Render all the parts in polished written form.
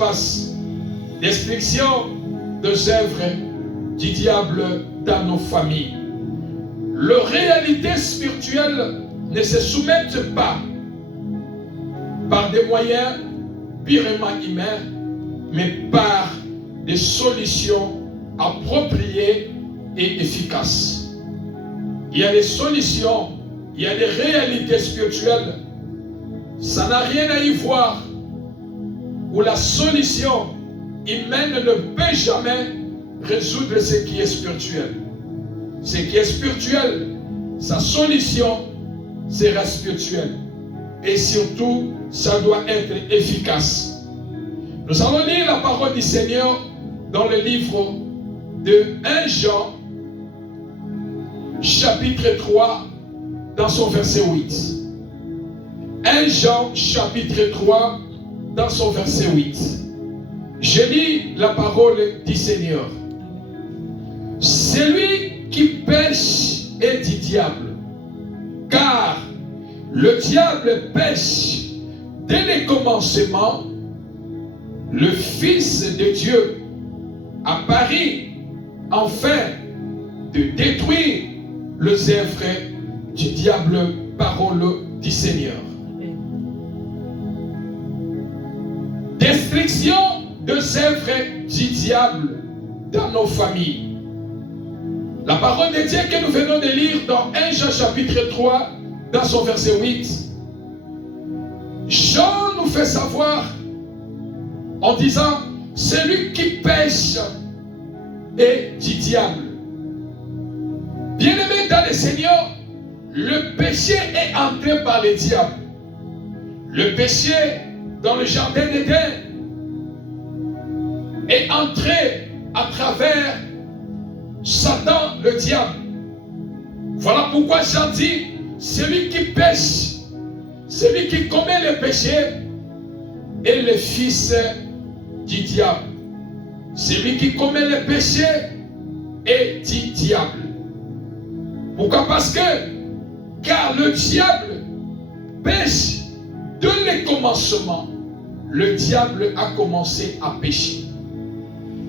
face destruction des œuvres du diable dans nos familles. Les réalités spirituelles ne se soumettent pas par des moyens purement humains, mais par des solutions appropriées et efficaces. Il y a des solutions, il y a des réalités spirituelles. Ça n'a rien à y voir où la solution humaine ne peut jamais résoudre ce qui est spirituel. Ce qui est spirituel, sa solution sera spirituelle. Et surtout, ça doit être efficace. Nous allons lire la parole du Seigneur dans le livre de 1 Jean, chapitre 3, dans son verset 8. 1 Jean, chapitre 3, dans son verset 8. Je lis la parole du Seigneur. Celui qui pêche est du diable, car le diable pêche dès le commencement. Le Fils de Dieu apparut afin de détruire les œuvres du diable, parole du Seigneur. Destruction des œuvres du diable dans nos familles. La parole de Dieu que nous venons de lire dans 1 Jean chapitre 3, dans son verset 8. Jean nous fait savoir en disant, celui qui pêche est du diable. Bien-aimé dans le Seigneur, le péché est entré par le diable. Le péché dans le jardin d'Éden est entré à travers Satan, le diable. Voilà pourquoi Jean dit, celui qui pêche, celui qui commet le péché est le fils du diable. Celui qui commet le péché est du diable. Pourquoi? Parce que, car le diable pêche dès le commencement. Le diable a commencé à pécher.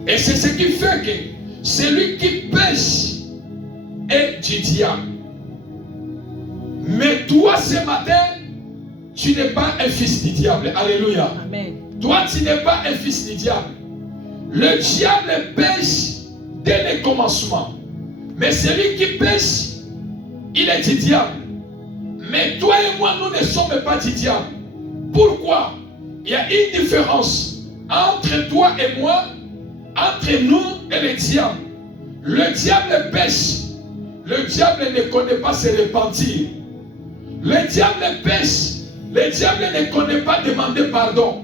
Et c'est ce qui fait que celui qui pêche est du diable. Mais toi, ce matin, tu n'es pas un fils du diable. Alléluia. Amen. Toi, tu n'es pas un fils du diable. Le diable pêche dès le commencement. Mais celui qui pêche, il est du diable. Mais toi et moi, nous ne sommes pas du diable. Pourquoi? Il y a une différence entre toi et moi, entre nous et le diable. Le diable pêche. Le diable ne connaît pas se repentir. Le diable pêche. Le diable ne connaît pas demander pardon.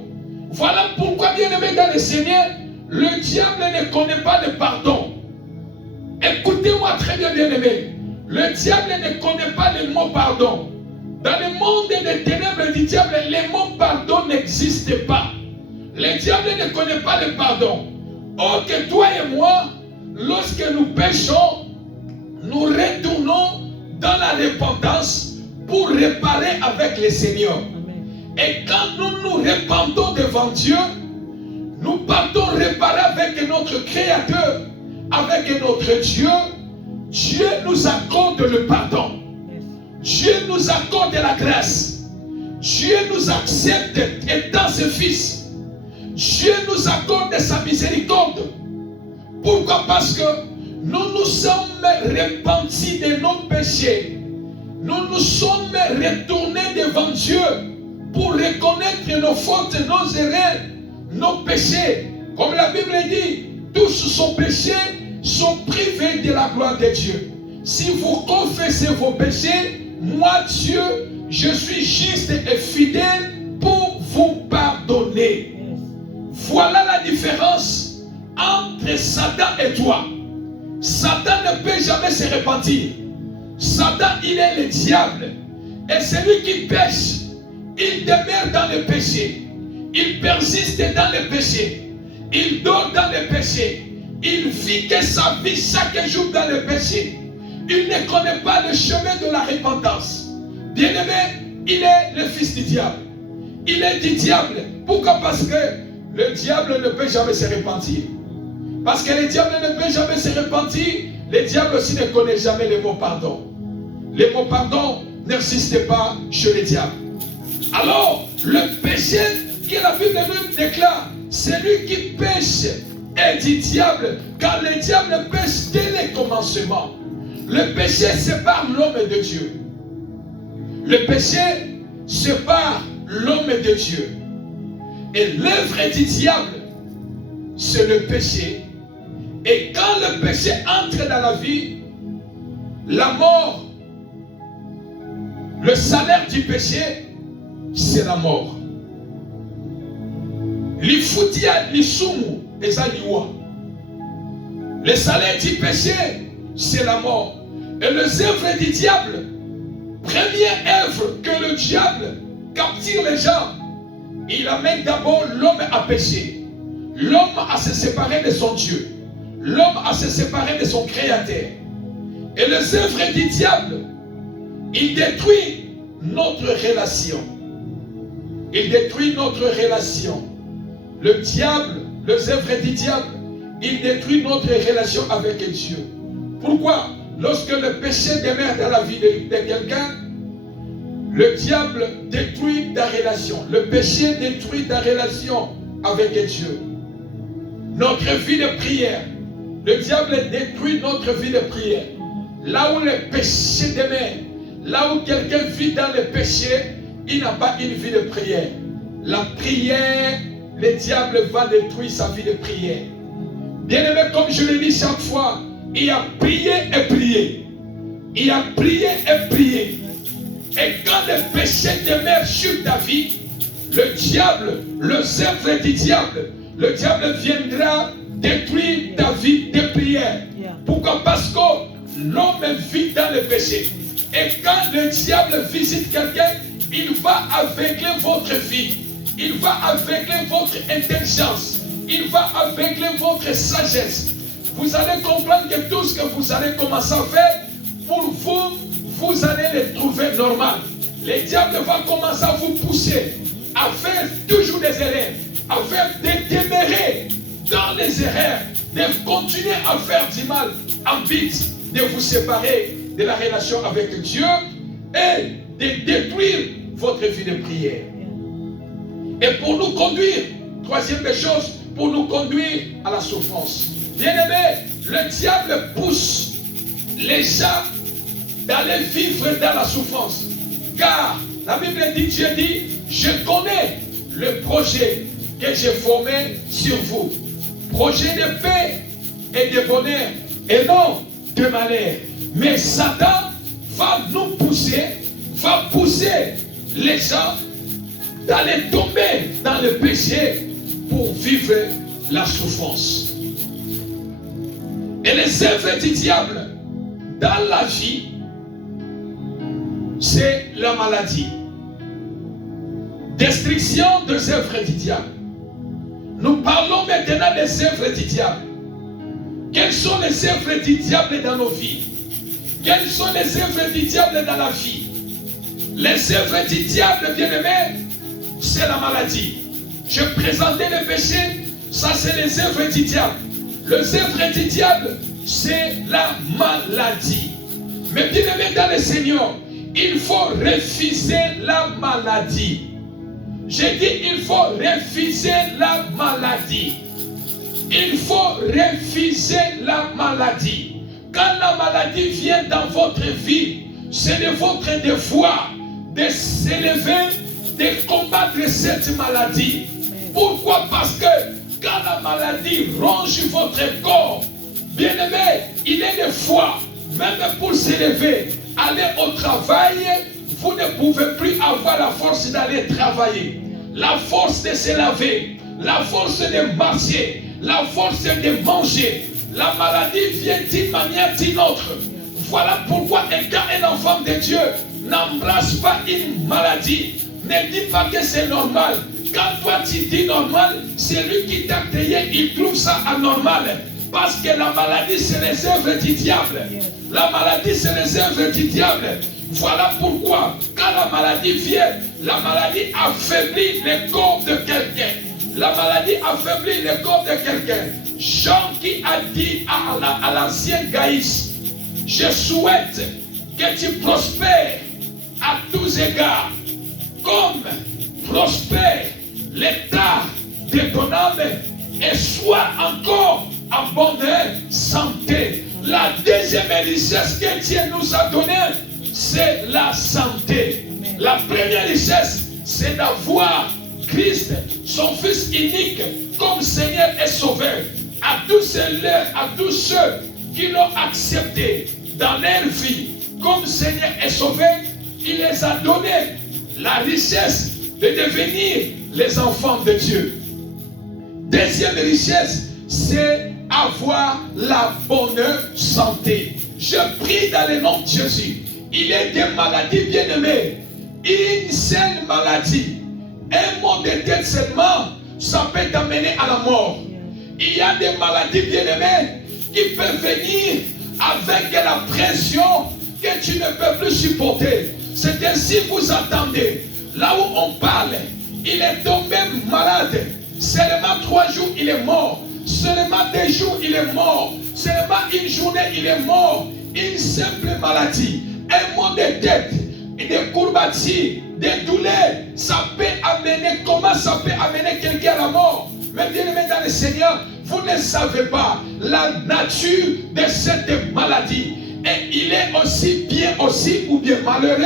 Voilà pourquoi, bien-aimé dans le Seigneur, le diable ne connaît pas le pardon. Écoutez-moi très bien, bien-aimé. Le diable ne connaît pas le mot pardon. Dans le monde des ténèbres du diable, le mot pardon n'existe pas. Le diable ne connaît pas le pardon. Or que toi et moi, lorsque nous péchons, nous retournons dans la repentance pour réparer avec le Seigneur. Amen. Et quand nous nous repentons devant Dieu, nous partons réparer avec notre Créateur, avec notre Dieu. Dieu nous accorde le pardon. Dieu nous accorde la grâce. Dieu nous accepte étant ses fils. Dieu nous accorde sa miséricorde. Pourquoi? Parce que nous nous sommes repentis de nos péchés. Nous nous sommes retournés devant Dieu pour reconnaître nos fautes, nos erreurs, nos péchés. Comme la Bible dit, tous sont péchés, sont privés de la gloire de Dieu. Si vous confessez vos péchés, moi Dieu, je suis juste et fidèle pour vous pardonner. Voilà la différence entre Satan et toi. Satan ne peut jamais se repentir. Satan, il est le diable. Et celui qui pêche, il demeure dans le péché. Il persiste dans le péché. Il dort dans le péché. Il vit que sa vie chaque jour dans le péché. Il ne connaît pas le chemin de la repentance. Bien-aimé, il est le fils du diable. Il est du diable. Pourquoi? Parce que le diable ne peut jamais se repentir. Parce que le diable ne peut jamais se repentir, le diable aussi ne connaît jamais le mot pardon. Le mot pardon n'existe pas chez le diable. Alors, le péché que la Bible nous déclare, celui qui pêche est du diable, car le diable pêche dès le commencement. Le péché sépare l'homme de Dieu. Le péché sépare l'homme de Dieu. Et l'œuvre du diable, c'est le péché. Et quand le péché entre dans la vie, la mort, le salaire du péché, c'est la mort. Lifutia lisumu ezaliwa. Le salaire du péché, c'est la mort. Et les œuvres du diable, première œuvre que le diable capture les gens, il amène d'abord l'homme à pécher. L'homme à se séparer de son Dieu. L'homme à se séparer de son Créateur. Et les œuvres du diable, il détruit notre relation. Il détruit notre relation. Le diable, les œuvres du diable, il détruit notre relation avec Dieu. Pourquoi? Lorsque le péché demeure dans la vie de quelqu'un, le diable détruit ta relation. Le péché détruit ta relation avec Dieu. Notre vie de prière. Le diable détruit notre vie de prière. Là où le péché demeure, là où quelqu'un vit dans le péché, il n'a pas une vie de prière. La prière, le diable va détruire sa vie de prière. Bien-aimé, comme je le dis chaque fois, il y a prié et prié. Il y a prié et prié. Et quand le péché demeure sur ta vie, le diable, le œuvre du diable, le diable viendra détruire ta vie de prière. Pourquoi? Parce que l'homme vit dans le péché. Et quand le diable visite quelqu'un, il va aveugler votre vie. Il va aveugler votre intelligence. Il va aveugler votre sagesse. Vous allez comprendre que tout ce que vous allez commencer à faire, pour vous, vous allez le trouver normal. Le diable va commencer à vous pousser à faire toujours des erreurs, à faire des téméraires dans les erreurs, de continuer à faire du mal en but de vous séparer de la relation avec Dieu et de détruire votre vie de prière. Et pour nous conduire, troisième des choses, pour nous conduire à la souffrance. Bien-aimé, le diable pousse les gens d'aller vivre dans la souffrance. Car la Bible dit, Dieu dit, je connais le projet que j'ai formé sur vous. Projet de paix et de bonheur et non de malheur. Mais Satan va nous pousser, va pousser les gens d'aller tomber dans le péché pour vivre la souffrance. Et les œuvres du diable dans la vie, c'est la maladie. Destruction des œuvres du diable. Nous parlons maintenant des œuvres du diable. Quelles sont les œuvres du diable dans nos vies? Quelles sont les œuvres du diable dans la vie? Les œuvres du diable, bien-aimés, c'est la maladie. Je présentais le péché, ça c'est les œuvres du diable. Les œuvres du diable, c'est la maladie. Mais bien-aimés dans le Seigneur, il faut refuser la maladie. J'ai dit, il faut refuser la maladie. Il faut refuser la maladie. Quand la maladie vient dans votre vie, c'est de votre devoir de s'élever, de combattre cette maladie. Pourquoi? Parce que quand la maladie ronge votre corps, bien-aimé, il est des fois, même pour s'élever, aller au travail, vous ne pouvez plus avoir la force d'aller travailler, la force de se laver, la force de marcher, la force de manger. La maladie vient d'une manière ou d'une autre. Voilà pourquoi un enfant de Dieu n'embrasse pas une maladie. Ne dis pas que c'est normal. Quand toi tu dis normal, c'est lui qui t'a créé, il trouve ça anormal. Parce que la maladie, c'est les œuvres du diable. La maladie, c'est les œuvres du diable. Voilà pourquoi, quand la maladie vient, la maladie affaiblit le corps de quelqu'un. La maladie affaiblit le corps de quelqu'un. Jean qui a dit à l'ancien Gaïs, je souhaite que tu prospères à tous égards, comme prospère l'état de ton âme et sois encore en bonne santé. La deuxième richesse que Dieu nous a donnée, c'est la santé. La première richesse, c'est d'avoir Christ, son Fils unique, comme Seigneur et Sauveur. À tous ceux qui l'ont accepté dans leur vie comme Seigneur et Sauveur, il les a donné la richesse de devenir les enfants de Dieu. Deuxième richesse, c'est avoir la bonne santé. Je prie dans le nom de Jésus. Il y a des maladies bien-aimées. Une seule maladie, un mot de tête seulement, ça peut t'amener à la mort. Il y a des maladies bien-aimées qui peuvent venir avec la pression que tu ne peux plus supporter. C'est ainsi que vous attendez. Là où on parle, il est tombé malade. Seulement 3 jours, il est mort. Seulement 2 jours, il est mort. Seulement une journée, il est mort. Une simple maladie, un mot de tête, des courbatures, des douleurs, ça peut amener, comment ça peut amener quelqu'un à la mort? Mais bien aimé dans le Seigneur, vous ne savez pas la nature de cette maladie. Et il est aussi bien ou bien malheureux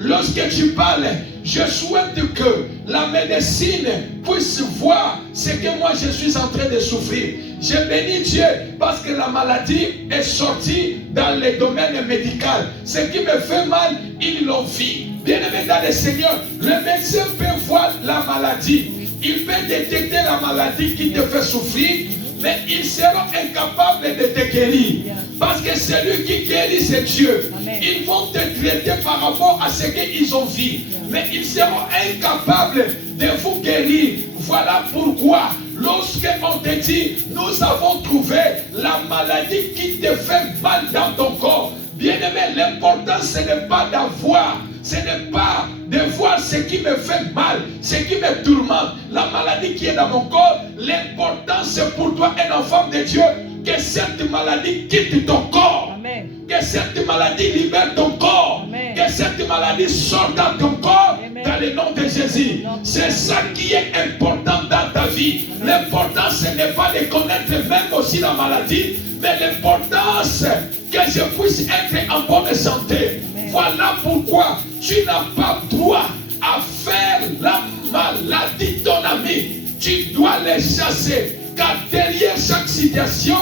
lorsque tu parles. Je souhaite que la médecine puisse voir ce que moi je suis en train de souffrir. Je bénis Dieu parce que la maladie est sortie dans le domaine médical. Ce qui me fait mal, ils l'ont vu. Bien aimé dans le Seigneur, le médecin peut voir la maladie. Il peut détecter la maladie qui te fait souffrir, mais ils seront incapables de te guérir. Parce que celui qui guérit, c'est Dieu. Amen. Ils vont te traiter par rapport à ce qu'ils ont vu. Mais ils seront incapables de vous guérir. Voilà pourquoi, lorsqu'on te dit, nous avons trouvé la maladie qui te fait mal dans ton corps. Bien aimé, l'important ce n'est pas d'avoir. Ce n'est pas de voir ce qui me fait mal, ce qui me tourmente, la maladie qui est dans mon corps. L'important c'est pour toi, un enfant de Dieu, que cette maladie quitte ton corps. Amen. Que cette maladie libère ton corps. Amen. Que cette maladie sorte dans ton corps. Amen. Dans le nom de Jésus. C'est ça qui est important dans ta vie. L'important ce n'est pas de connaître même aussi la maladie, mais l'importance que je puisse être en bonne santé. Amen. Voilà pourquoi tu n'as pas droit à faire la maladie ton ami. Tu dois les chasser. Car derrière chaque situation,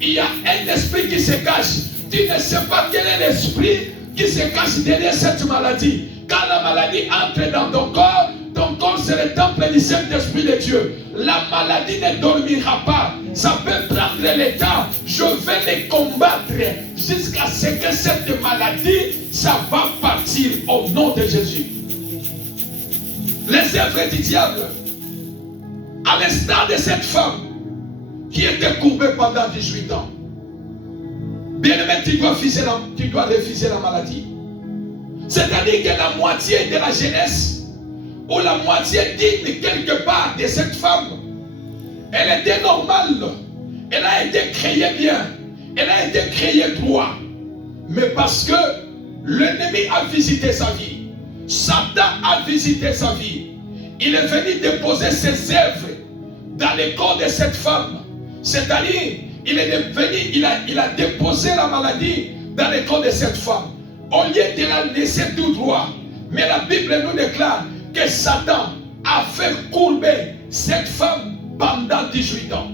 il y a un esprit qui se cache. Tu ne sais pas quel est l'esprit qui se cache derrière cette maladie. Quand la maladie entre dans ton corps c'est le temple du Saint-Esprit de Dieu. La maladie ne dormira pas. Ça peut prendre le temps. Je vais les combattre jusqu'à ce que cette maladie, ça va partir au nom de Jésus. Les œuvres du diable, à l'instar de cette femme qui était courbée pendant 18 ans. Bien-aimé, tu dois refuser la maladie. C'est-à-dire que la moitié de la jeunesse, ou la moitié digne quelque part de cette femme, elle était normale. Elle a été créée bien. Elle a été créée droit. Mais parce que l'ennemi a visité sa vie, Satan a visité sa vie, il est venu déposer ses œuvres dans le corps de cette femme. C'est-à-dire, il est venu, il a déposé la maladie dans le corps de cette femme. Au lieu de la laisser tout droit, mais la Bible nous déclare que Satan a fait courber cette femme pendant 18 ans.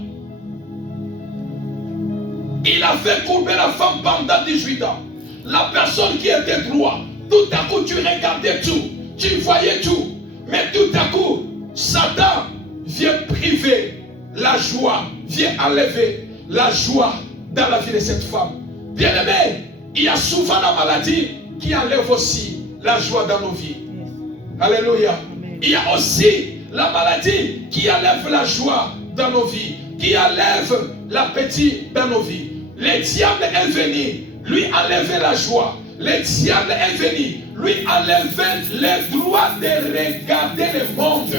Il a fait courber la femme pendant 18 ans. La personne qui était droit, tout à coup tu regardais tout, tu voyais tout. Mais tout à coup, Satan vient priver la joie, vient enlever la joie dans la vie de cette femme. Bien aimé, il y a souvent la maladie qui enlève aussi la joie dans nos vies. Alléluia. Il y a aussi la maladie qui enlève la joie dans nos vies, qui enlève l'appétit dans nos vies. Le diable est venu, lui enlever la joie. Le diable est venu, lui enlever le droit de regarder le monde.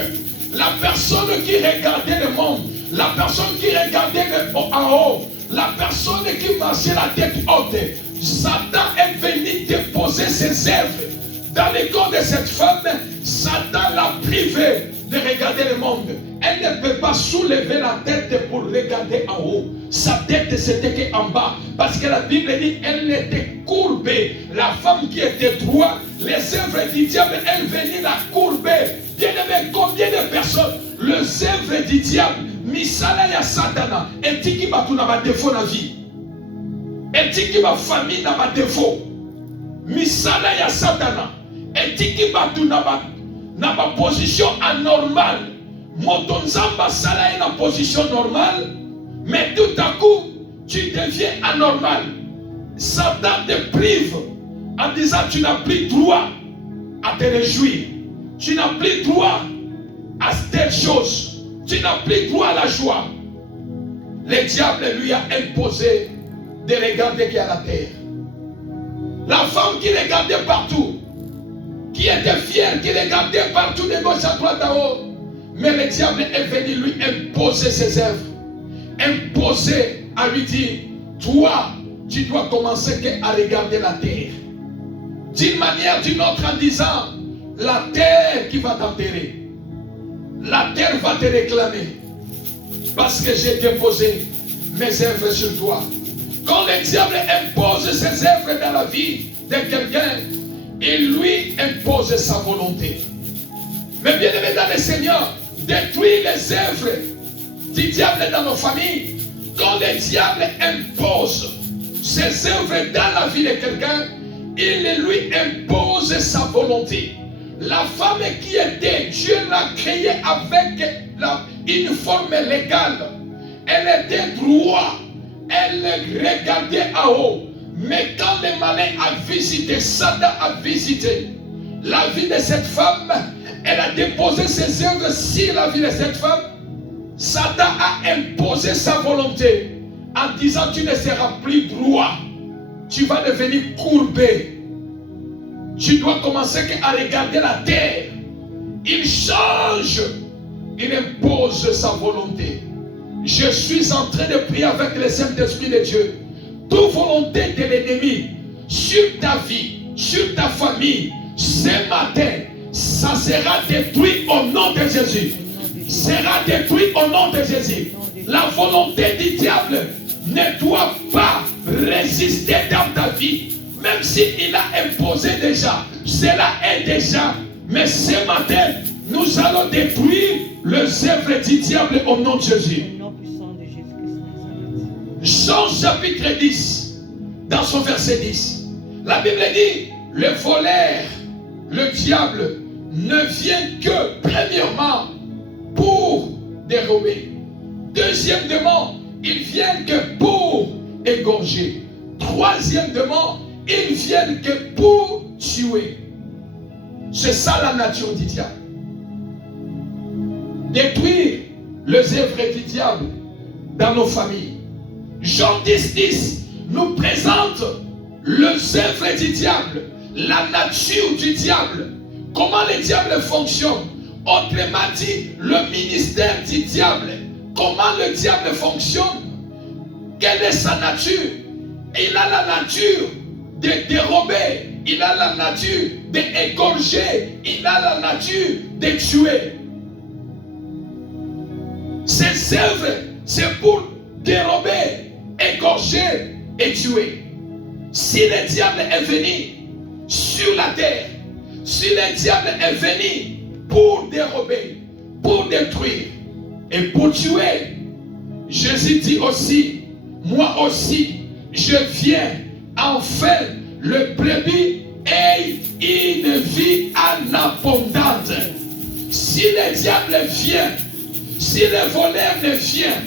La personne qui regardait le monde, la personne qui regardait en haut, la personne qui marchait la tête haute, Satan est venu déposer ses œuvres dans le corps de cette femme. Satan l'a privée de regarder le monde. Elle ne peut pas soulever la tête pour regarder en haut. Sa tête c'était qu'en bas. Parce que la Bible dit elle était courbée. La femme qui était droite, les œuvres du diable, elle venait la courber. Bien aimé, combien de personnes, les œuvres du diable, misala ya satana, et qui va tout dans ma défaut dans la vie. Et qui va famille dans ma défaut. Misala ya satana, et qui va tout dans ma position anormale. Motonzamba sala est en position normale, mais tout à coup, tu deviens anormal. Satan te prive en disant tu n'as plus droit à te réjouir. Tu n'as plus droit à telle chose. Tu n'as plus droit à la joie. Le diable lui a imposé de regarder qui est à la terre. La femme qui regardait partout, qui était fière, qui regardait partout de gauche à droite à haut. Mais le diable est venu lui imposer ses œuvres. Imposer à lui dire, toi, tu dois commencer à regarder la terre. D'une manière ou d'une autre en disant, la terre qui va t'enterrer. La terre va te réclamer. Parce que j'ai déposé mes œuvres sur toi. Quand le diable impose ses œuvres dans la vie de quelqu'un, il lui impose sa volonté. Mais bien aimé dans le Seigneur, détruire les œuvres du diable dans nos familles. Quand le diable impose ses œuvres dans la vie de quelqu'un, il lui impose sa volonté. La femme qui était, Dieu l'a créée avec une forme légale. Elle était droite. Elle regardait en haut. Mais quand le malin a visité, Satan a visité la vie de cette femme, elle a déposé ses œuvres sur la vie de cette femme. Satan a imposé sa volonté en disant tu ne seras plus droit. Tu vas devenir courbé. Tu dois commencer à regarder la terre. Il change. Il impose sa volonté. Je suis en train de prier avec le Saint-Esprit de Dieu. Toute volonté de l'ennemi sur ta vie, sur ta famille, ce matin, ça sera détruit au nom de Jésus. Sera détruit au nom de Jésus. La volonté du diable ne doit pas résister dans ta vie. Même s'il a imposé déjà, cela est déjà. Mais ce matin, nous allons détruire les œuvres du diable au nom de Jésus. Jean chapitre 10, dans son verset 10, la Bible dit, le voleur, le diable, ne vient que, premièrement, pour dérober. Deuxièmement, il vient que pour égorger. Troisièmement, ils viennent que pour tuer. C'est ça la nature du diable. Détruire les œuvres du diable dans nos familles. Jean 10, 10 nous présente les œuvres du diable, la nature du diable, comment le diable fonctionne. Autrement dit, le ministère du diable, comment le diable fonctionne, quelle est sa nature. Il a la nature de dérober, il a la nature d'égorger, il a la nature de tuer. Ces œuvres, c'est pour dérober, égorger et tuer. Si le diable est venu sur la terre, si le diable est venu pour dérober, pour détruire et pour tuer, Jésus dit aussi, moi aussi, je viens enfin le brebis ait une vie en abondance. Si le diable vient, si le voleur ne vient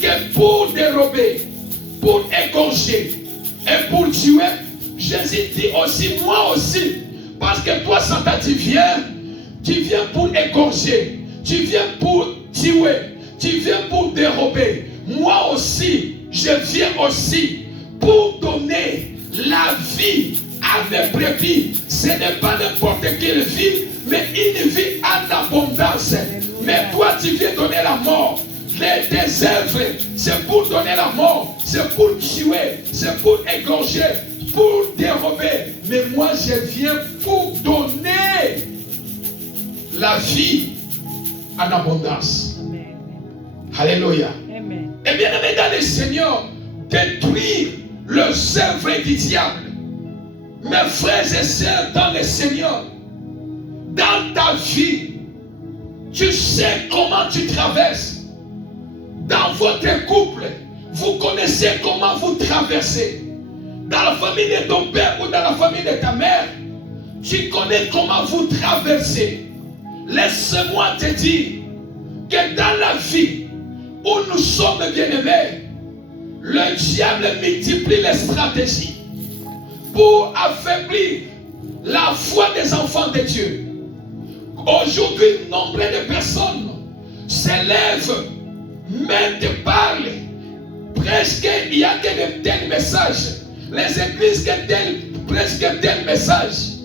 que pour dérober, pour égorger et pour tuer, Jésus dit aussi, moi aussi, parce que toi, Satan, tu viens pour égorger, tu viens pour tuer, tu viens pour dérober. Moi aussi, je viens aussi pour donner la vie à mes brebis. Ce n'est pas n'importe quelle vie, mais une vie en abondance. Mais toi, tu viens donner la mort. Tes œuvres, c'est pour donner la mort, c'est pour tuer, c'est pour égorger, pour dérober. Mais moi, je viens pour donner la vie en abondance. Amen. Alléluia. Amen. Et bien aimé dans le Seigneur, détruire les œuvres du diable. Mes frères et sœurs dans le Seigneur, dans ta vie, tu sais comment tu traverses. Dans votre couple, vous connaissez comment vous traversez. Dans la famille de ton père ou dans la famille de ta mère, tu connais comment vous traversez. Laisse-moi te dire que dans la vie où nous sommes bien-aimés, le diable multiplie les stratégies pour affaiblir la foi des enfants de Dieu. Aujourd'hui, nombre de personnes s'élèvent, même te parlent. Presque il y a que de tels messages. Les églises presque tel message.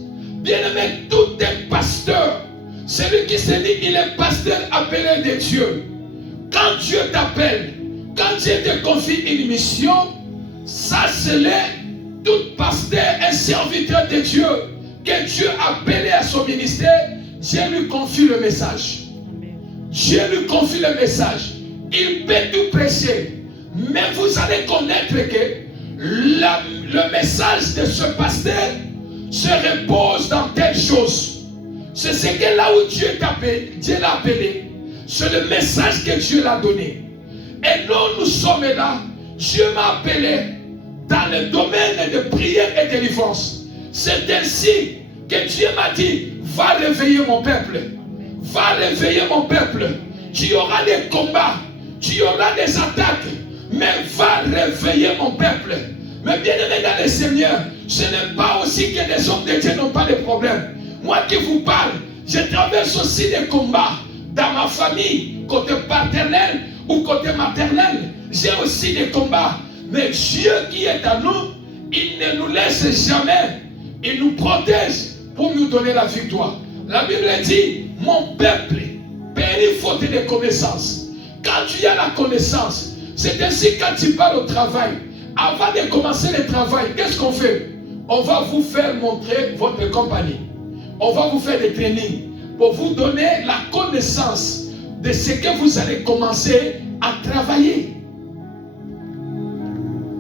Bien-aimé, tout est pasteur. Celui qui se dit il est pasteur appelé de Dieu. Quand Dieu t'appelle, quand Dieu te confie une mission, sache-le, tout pasteur est serviteur de Dieu, que Dieu a appelé à son ministère, Dieu lui confie le message. Dieu lui confie le message. Il peut tout prêcher, mais vous allez connaître que le message de ce pasteur se repose dans telle chose. C'est ce que là où Dieu l'a appelé, c'est le message que Dieu l'a donné. Et nous sommes là. Dieu m'a appelé dans le domaine de prière et de délivrance. C'est ainsi que Dieu m'a dit, va réveiller mon peuple. Va réveiller mon peuple. Tu auras des combats, tu auras des attaques, mais va réveiller mon peuple. Mais bien aimé dans le Seigneur, ce n'est pas aussi que les hommes de Dieu n'ont pas de problème. Moi qui vous parle, je traverse aussi des combats dans ma famille, côté paternel ou côté maternel. J'ai aussi des combats. Mais Dieu qui est à nous, il ne nous laisse jamais. Il nous protège pour nous donner la victoire. La Bible dit, mon peuple périt faute de connaissance. Quand tu as la connaissance, c'est ainsi quand tu pars au travail. Avant de commencer le travail, qu'est-ce qu'on fait? On va vous faire montrer votre compagnie. On va vous faire des trainings pour vous donner la connaissance de ce que vous allez commencer à travailler.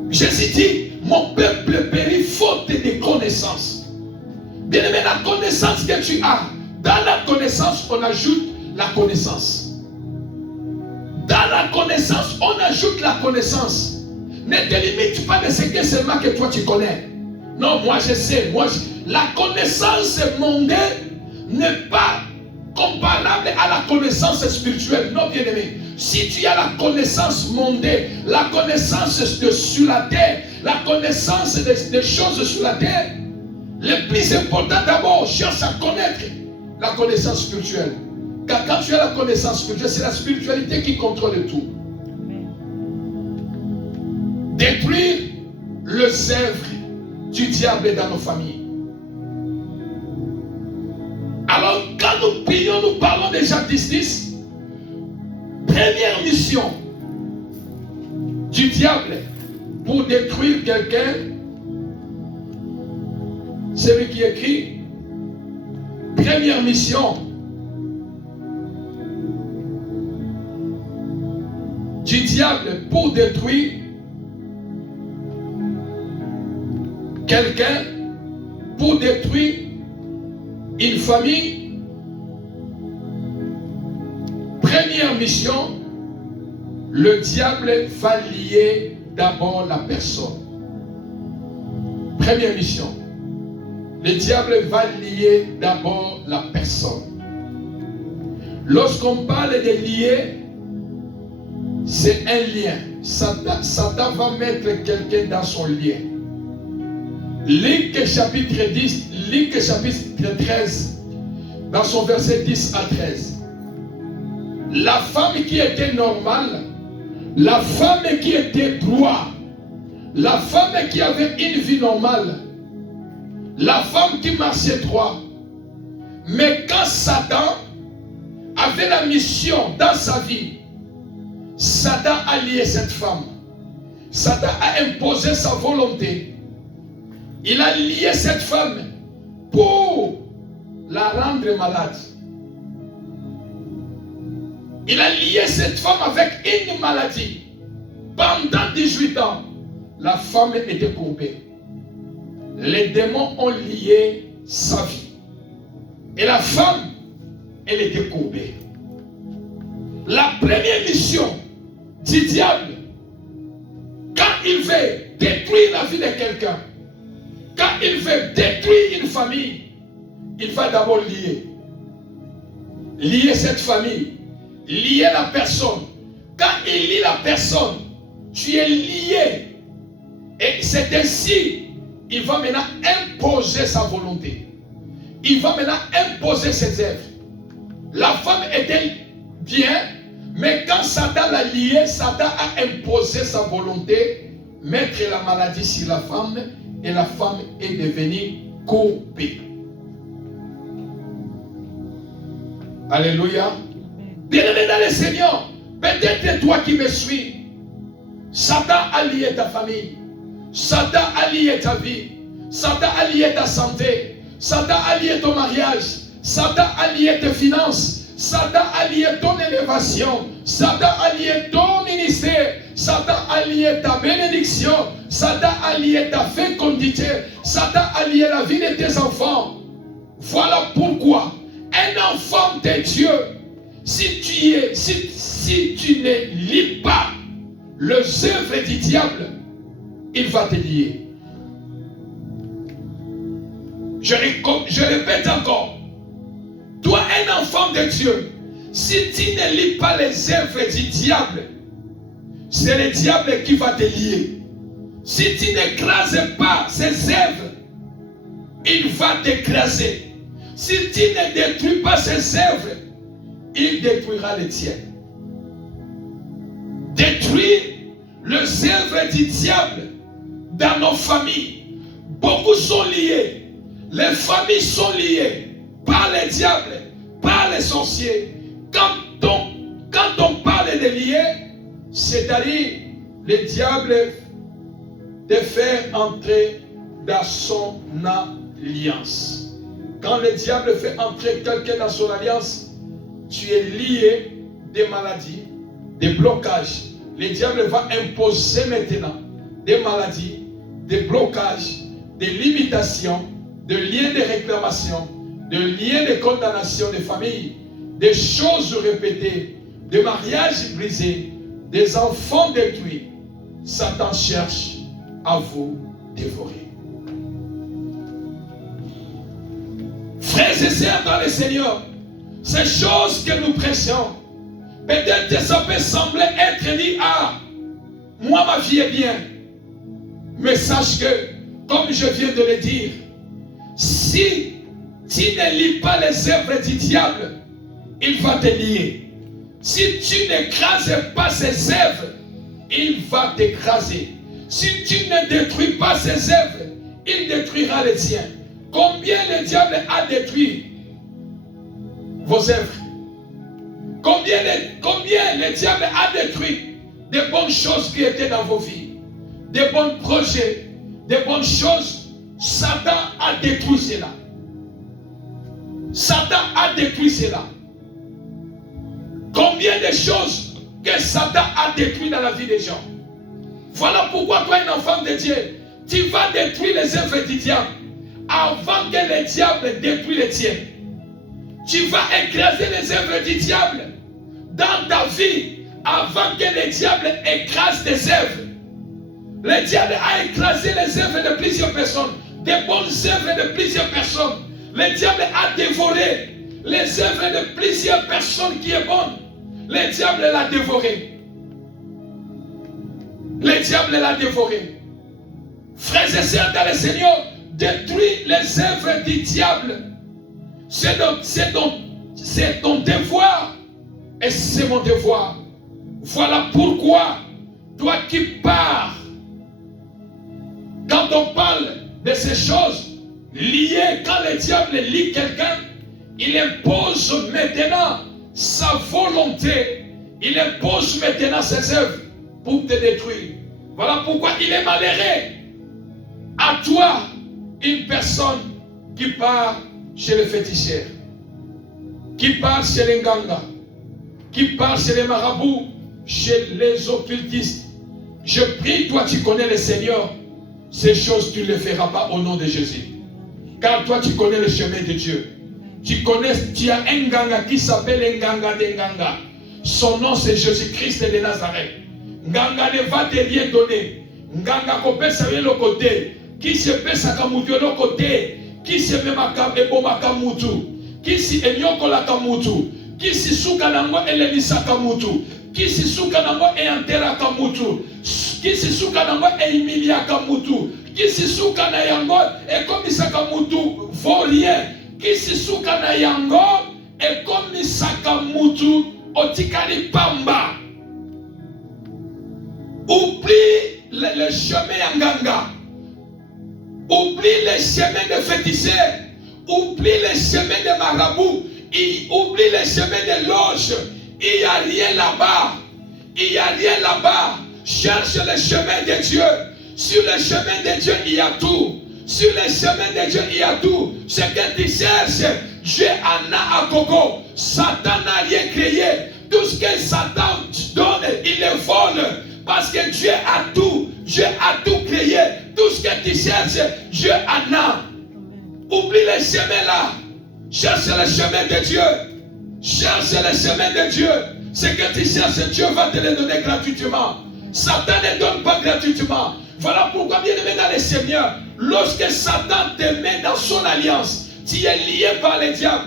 Jésus dit, mon peuple périt faute de connaissance. Bien aimé, la connaissance que tu as, dans la connaissance, on ajoute la connaissance. Dans la connaissance, on ajoute la connaissance. Ne te limite pas de ce que seulement que toi tu connais. Non, moi je sais. La connaissance mondaine n'est pas comparable à la connaissance spirituelle. Non, bien aimé. Si tu as la connaissance mondaine, la connaissance sur la terre, la connaissance des choses sur la terre, le plus important d'abord, cherche à connaître la connaissance spirituelle. Car quand tu as la connaissance spirituelle, c'est la spiritualité qui contrôle tout. Détruire les œuvres du diable dans nos familles. Alors, quand nous prions, nous parlons déjà d'Isis. Première mission du diable pour détruire quelqu'un, celui qui écrit, première mission du diable pour détruire quelqu'un, pour détruire une famille. Première mission, le diable va lier d'abord la personne. Première mission, le diable va lier d'abord la personne. Lorsqu'on parle de lier, c'est un lien. Satan va mettre quelqu'un dans son lien. Luc chapitre 10, Luc chapitre 13, dans son verset 10 à 13. La femme qui était normale, la femme qui était droite, la femme qui avait une vie normale, la femme qui marchait droit, Mais quand Satan avait la mission dans sa vie, Satan a lié cette femme. Satan a imposé sa volonté. Il a lié cette femme pour la rendre malade. Il a lié cette femme avec une maladie. Pendant 18 ans, la femme était courbée. Les démons ont lié sa vie. Et la femme, elle était courbée. La première mission du diable, quand il veut détruire la vie de quelqu'un, quand il veut détruire une famille, il va d'abord lier. Lier cette famille. Lier la personne. Quand il lie la personne, tu es lié. Et c'est ainsi, il va maintenant imposer sa volonté. Il va maintenant imposer ses œuvres. La femme était bien, mais quand Satan l'a lié, Satan a imposé sa volonté, mettre la maladie sur la femme, et la femme est devenue courbée. Alléluia. Bien-aimé dans le Seigneur, peut-être toi qui me suis, Satan a lié ta famille, Satan a lié ta vie, Satan a lié ta santé, Satan a lié ton mariage, Satan a lié tes finances, Satan a lié ton élévation, Satan a lié ton ministère, Satan a lié ta bénédiction, Satan a lié ta fécondité, Satan a lié la vie de tes enfants. Voilà pourquoi un enfant de Dieu, si tu ne lis pas les œuvres du diable, il va te lier. Je répète encore. Toi, un enfant de Dieu, si tu ne lis pas les œuvres du diable, c'est le diable qui va te lier. Si tu n'écrases pas ses œuvres, il va t'écraser. Si tu ne détruis pas ses œuvres, il détruira les tiennes. Détruire les œuvres du diable dans nos familles. Beaucoup sont liés. Les familles sont liées par les diables, par les sorciers. Quand on parle de lier, c'est-à-dire le diable de faire entrer dans son alliance. Quand le diable fait entrer quelqu'un dans son alliance, tu es lié des maladies, des blocages. Le diable va imposer maintenant des maladies, des blocages, des limitations, des liens de réclamation, des liens de condamnation des familles, des choses répétées, des mariages brisés, des enfants détruits. Satan cherche à vous dévorer. Frères et sœurs dans le Seigneur, ces choses que nous prêchons, peut-être que ça peut sembler être dit, ah, moi ma vie est bien. Mais sache que, comme je viens de le dire, si tu ne lis pas les œuvres du diable, il va te lier. Si tu n'écrases pas ses œuvres, il va t'écraser. Si tu ne détruis pas ses œuvres, il détruira les tiens. Combien le diable a détruit vos œuvres? Combien le diable a détruit des bonnes choses qui étaient dans vos vies, des bons projets, des bonnes choses? Satan a détruit cela. Satan a détruit cela. Combien de choses que Satan a détruit dans la vie des gens? Voilà pourquoi toi, un enfant de Dieu, tu vas détruire les œuvres du diable avant que le diable détruise les tiennes. Tu vas écraser les œuvres du diable dans ta vie avant que le diable écrase tes œuvres. Le diable a écrasé les œuvres de plusieurs personnes, des bonnes œuvres de plusieurs personnes. Le diable a dévoré les œuvres de plusieurs personnes qui est bonne. Le diable l'a dévoré. Le diable l'a dévoré. Frères et sœurs dans le Seigneur, détruis les œuvres du diable. C'est ton devoir. Et c'est mon devoir. Voilà pourquoi, toi qui pars, quand on parle de ces choses liées, quand le diable lie quelqu'un, il impose maintenant sa volonté. Il impose maintenant ses œuvres pour te détruire. Voilà pourquoi il est malheureux. À toi, une personne qui part chez le féticheur, qui part chez les nganga, qui part chez les marabouts, chez les occultistes. Je prie, toi tu connais le Seigneur. Ces choses tu ne les feras pas au nom de Jésus. Car toi tu connais le chemin de Dieu. Tu as un nganga qui s'appelle Nganga de Nganga. Son nom c'est Jésus-Christ de Nazareth. Nganga ne va te rien donner. Nganga kopé ça vient le côté. Qui se pèse à Kamutu le côté. Qui se met ma Kamutu. Qui si enyoko la Kamutu. Qui si souka nango elelisa Kamutu. Qui si souka nango entera Kamutu. Qui si souka nango emilia Kamutu. Qui si souka na yango ekomisa Kamutu vaut rien. Qui si souka na yango ekomisa Kamutu otikali pamba. Oublie le chemin Nganga. Oublie les chemins de féticheurs. Oublie les chemins de marabouts. Oublie les chemins de loges. Il n'y a rien là-bas. Il n'y a rien là-bas. Cherche le chemin de Dieu. Sur le chemin de Dieu, il y a tout. Sur le chemin de Dieu, il y a tout. Ce que tu cherches, Dieu en a à gogo. Satan n'a rien créé. Tout ce que Satan donne, il le vole. Parce que Dieu a tout. Dieu a tout créé. Tout ce que tu cherches, Dieu en a. Oublie les chemins là. Cherche le chemin de Dieu. Cherche le chemin de Dieu. Ce que tu cherches, Dieu va te le donner gratuitement. Satan ne donne pas gratuitement. Voilà pourquoi, bien aimé dans le Seigneur, lorsque Satan te met dans son alliance, tu es lié par le diable,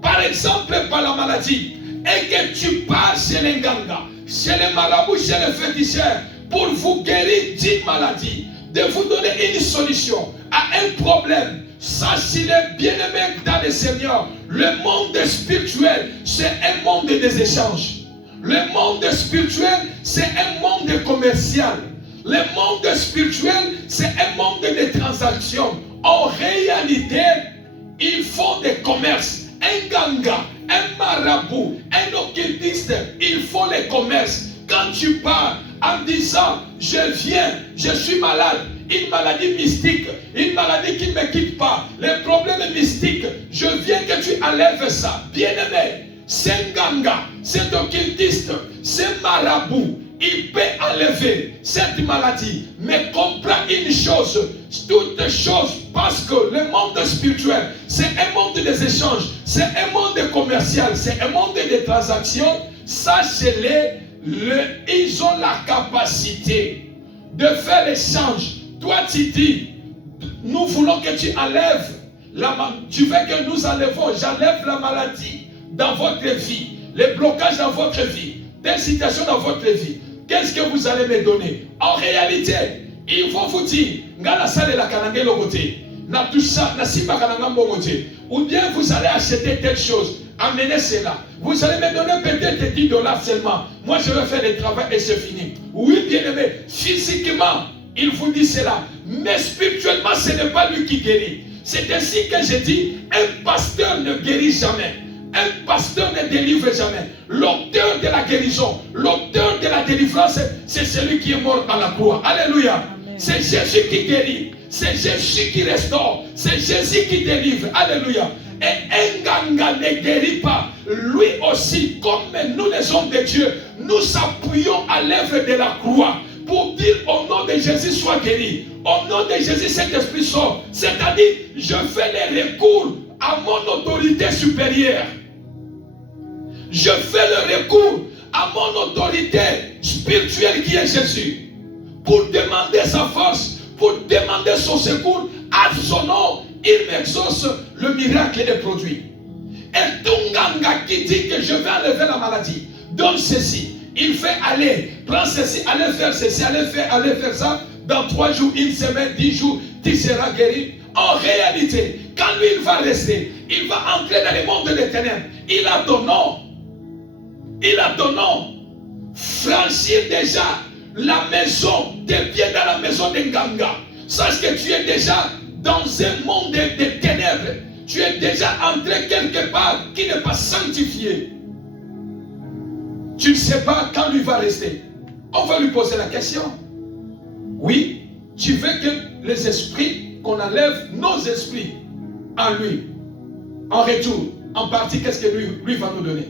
par exemple par la maladie, et que tu pars chez les nganga, chez les marabouts, chez les féticheurs, pour vous guérir d'une maladie, de vous donner une solution à un problème. Sachez-le, bien-aimé dans le Seigneur, le monde spirituel, c'est un monde des échanges. Le monde spirituel, c'est un monde commercial. Le monde spirituel, c'est un monde de transactions. En réalité, ils font des commerces. Un ganga, un marabout, un occultiste, ils font les commerces. Quand tu pars en disant, je viens, je suis malade, une maladie mystique, une maladie qui ne me quitte pas, les problèmes mystiques, je viens que tu enlèves ça. Bien-aimé, c'est ganga, c'est occultiste, c'est marabout. Il peut enlever cette maladie. Mais comprends une chose, toutes choses, parce que le monde spirituel, c'est un monde des échanges, c'est un monde commercial, c'est un monde des transactions. Sachez-le, ils ont la capacité de faire l'échange. Toi, tu dis, nous voulons que tu enlèves tu veux que nous enlevons, j'enlève la maladie dans votre vie, les blocages dans votre vie, des situations dans votre vie. Qu'est-ce que vous allez me donner? En réalité, ils vont vous dire, ou bien vous allez acheter telle chose, amenez cela. Vous allez me donner peut-être 10 $ seulement. Moi, je vais faire le travail et c'est fini. Oui, bien aimé, physiquement, il vous dit cela. Mais spirituellement, ce n'est pas lui qui guérit. C'est ainsi que je dis, un pasteur ne guérit jamais. Un pasteur ne délivre jamais. L'auteur de la guérison, l'auteur de la délivrance, c'est celui qui est mort à la croix. Alléluia. C'est Jésus qui guérit. C'est Jésus qui restaure. C'est Jésus qui délivre. Alléluia. Et un ganga ne guérit pas. Lui aussi, comme nous les hommes de Dieu, nous appuyons à l'œuvre de la croix pour dire au nom de Jésus sois guéri. Au nom de Jésus cet esprit sort. C'est-à-dire, je fais les recours à mon autorité supérieure. Je fais le recours à mon autorité spirituelle qui est Jésus. Pour demander sa force, pour demander son secours. À son nom, il m'exauce, le miracle est produit. Et tout ganga qui dit que je vais enlever la maladie, donne ceci. Il fait aller, prends ceci, allez faire ceci, allez faire ça. Dans 3 jours, 1 semaine, 10 jours, tu seras guéri. En réalité, quand lui il va rester, il va entrer dans le monde des ténèbres. Il a ton nom. Il a ton nom. Franchir déjà la maison, tes pieds dans la maison de Nganga. Sache que tu es déjà dans un monde de ténèbres. tu es déjà entré quelque part qui n'est pas sanctifié. Tu ne sais pas quand lui va rester. On va lui poser la question. Oui, tu veux que les esprits, qu'on enlève nos esprits en lui. En retour, en partie, qu'est-ce que lui va nous donner?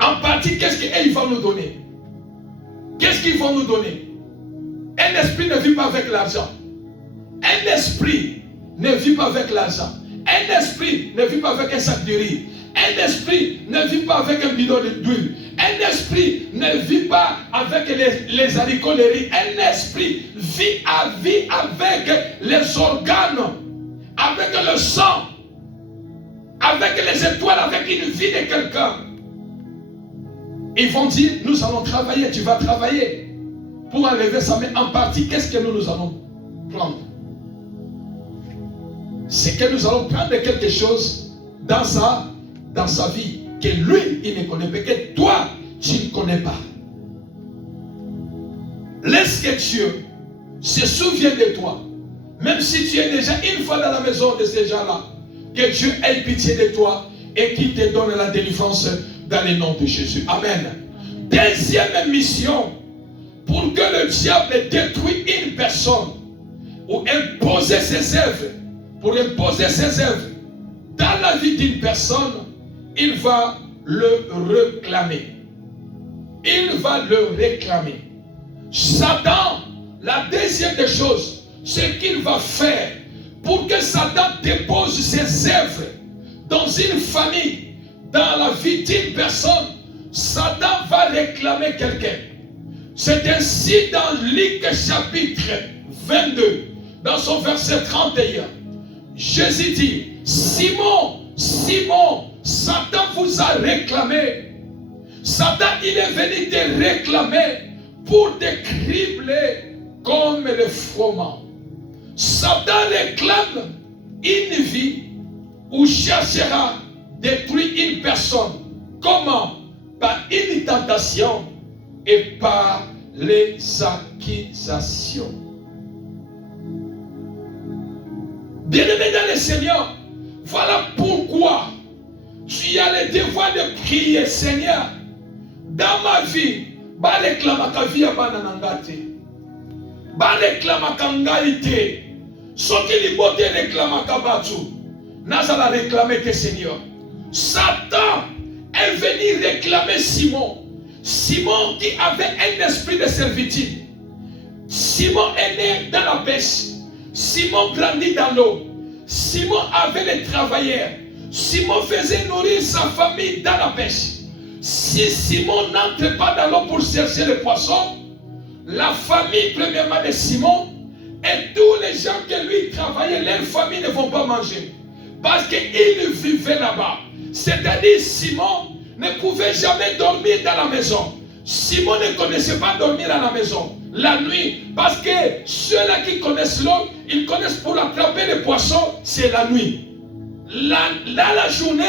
En partie, qu'est-ce qu'il va nous donner? Qu'est-ce qu'ils vont nous donner? Un esprit ne vit pas avec l'argent. Un esprit ne vit pas avec l'argent. Un esprit ne vit pas avec un sac de riz. Un esprit ne vit pas avec un bidon d'huile. Un esprit ne vit pas avec les haricots, les riz. Un esprit vit avec les organes, avec le sang, avec les étoiles, avec une vie de quelqu'un. Ils vont dire, nous allons travailler, tu vas travailler pour enlever ça, mais en partie, qu'est-ce que nous allons prendre? C'est que nous allons prendre quelque chose dans sa vie, que lui, il ne connaît pas, que toi, tu ne connais pas. Laisse que Dieu se souvienne de toi, même si tu es déjà une fois dans la maison de ces gens-là, que Dieu ait pitié de toi et qu'il te donne la délivrance dans le nom de Jésus. Amen. Deuxième mission, pour que le diable détruise une personne ou imposer ses œuvres, pour imposer ses œuvres dans la vie d'une personne, il va le réclamer. Il va le réclamer. Satan, la deuxième des choses, ce qu'il va faire pour que Satan dépose ses œuvres dans une famille, dans la vie d'une personne, Satan va réclamer quelqu'un. C'est ainsi dans Luc chapitre 22, dans son verset 31. Jésus dit, Simon, Simon, Satan vous a réclamé. Satan, il est venu te réclamer pour te cribler comme le froment. Satan réclame une vie où cherchera détruire une personne. Comment? Par une tentation et par les accusations. Bien-aimé dans le Seigneur, voilà pourquoi tu as le devoir de prier, Seigneur, dans ma vie, ba réclamaka vie bana nangate, ba réclamaka ngaite, soki libote réclamaka batu, nazala réclamer que Seigneur. Satan est venu réclamer Simon. Simon qui avait un esprit de servitude. Simon est né dans la pêche. Simon grandit dans l'eau. Simon avait les travailleurs. Simon faisait nourrir sa famille dans la pêche. Si Simon n'entre pas dans l'eau pour chercher les poissons, la famille premièrement de Simon et tous les gens qui lui travaillaient, leur famille ne vont pas manger. Parce qu'ils vivaient là-bas. C'est-à-dire Simon ne pouvait jamais dormir dans la maison. Simon ne connaissait pas dormir à la maison la nuit. Parce que ceux-là qui connaissent l'eau, ils connaissent pour attraper les poissons, c'est la nuit. La journée,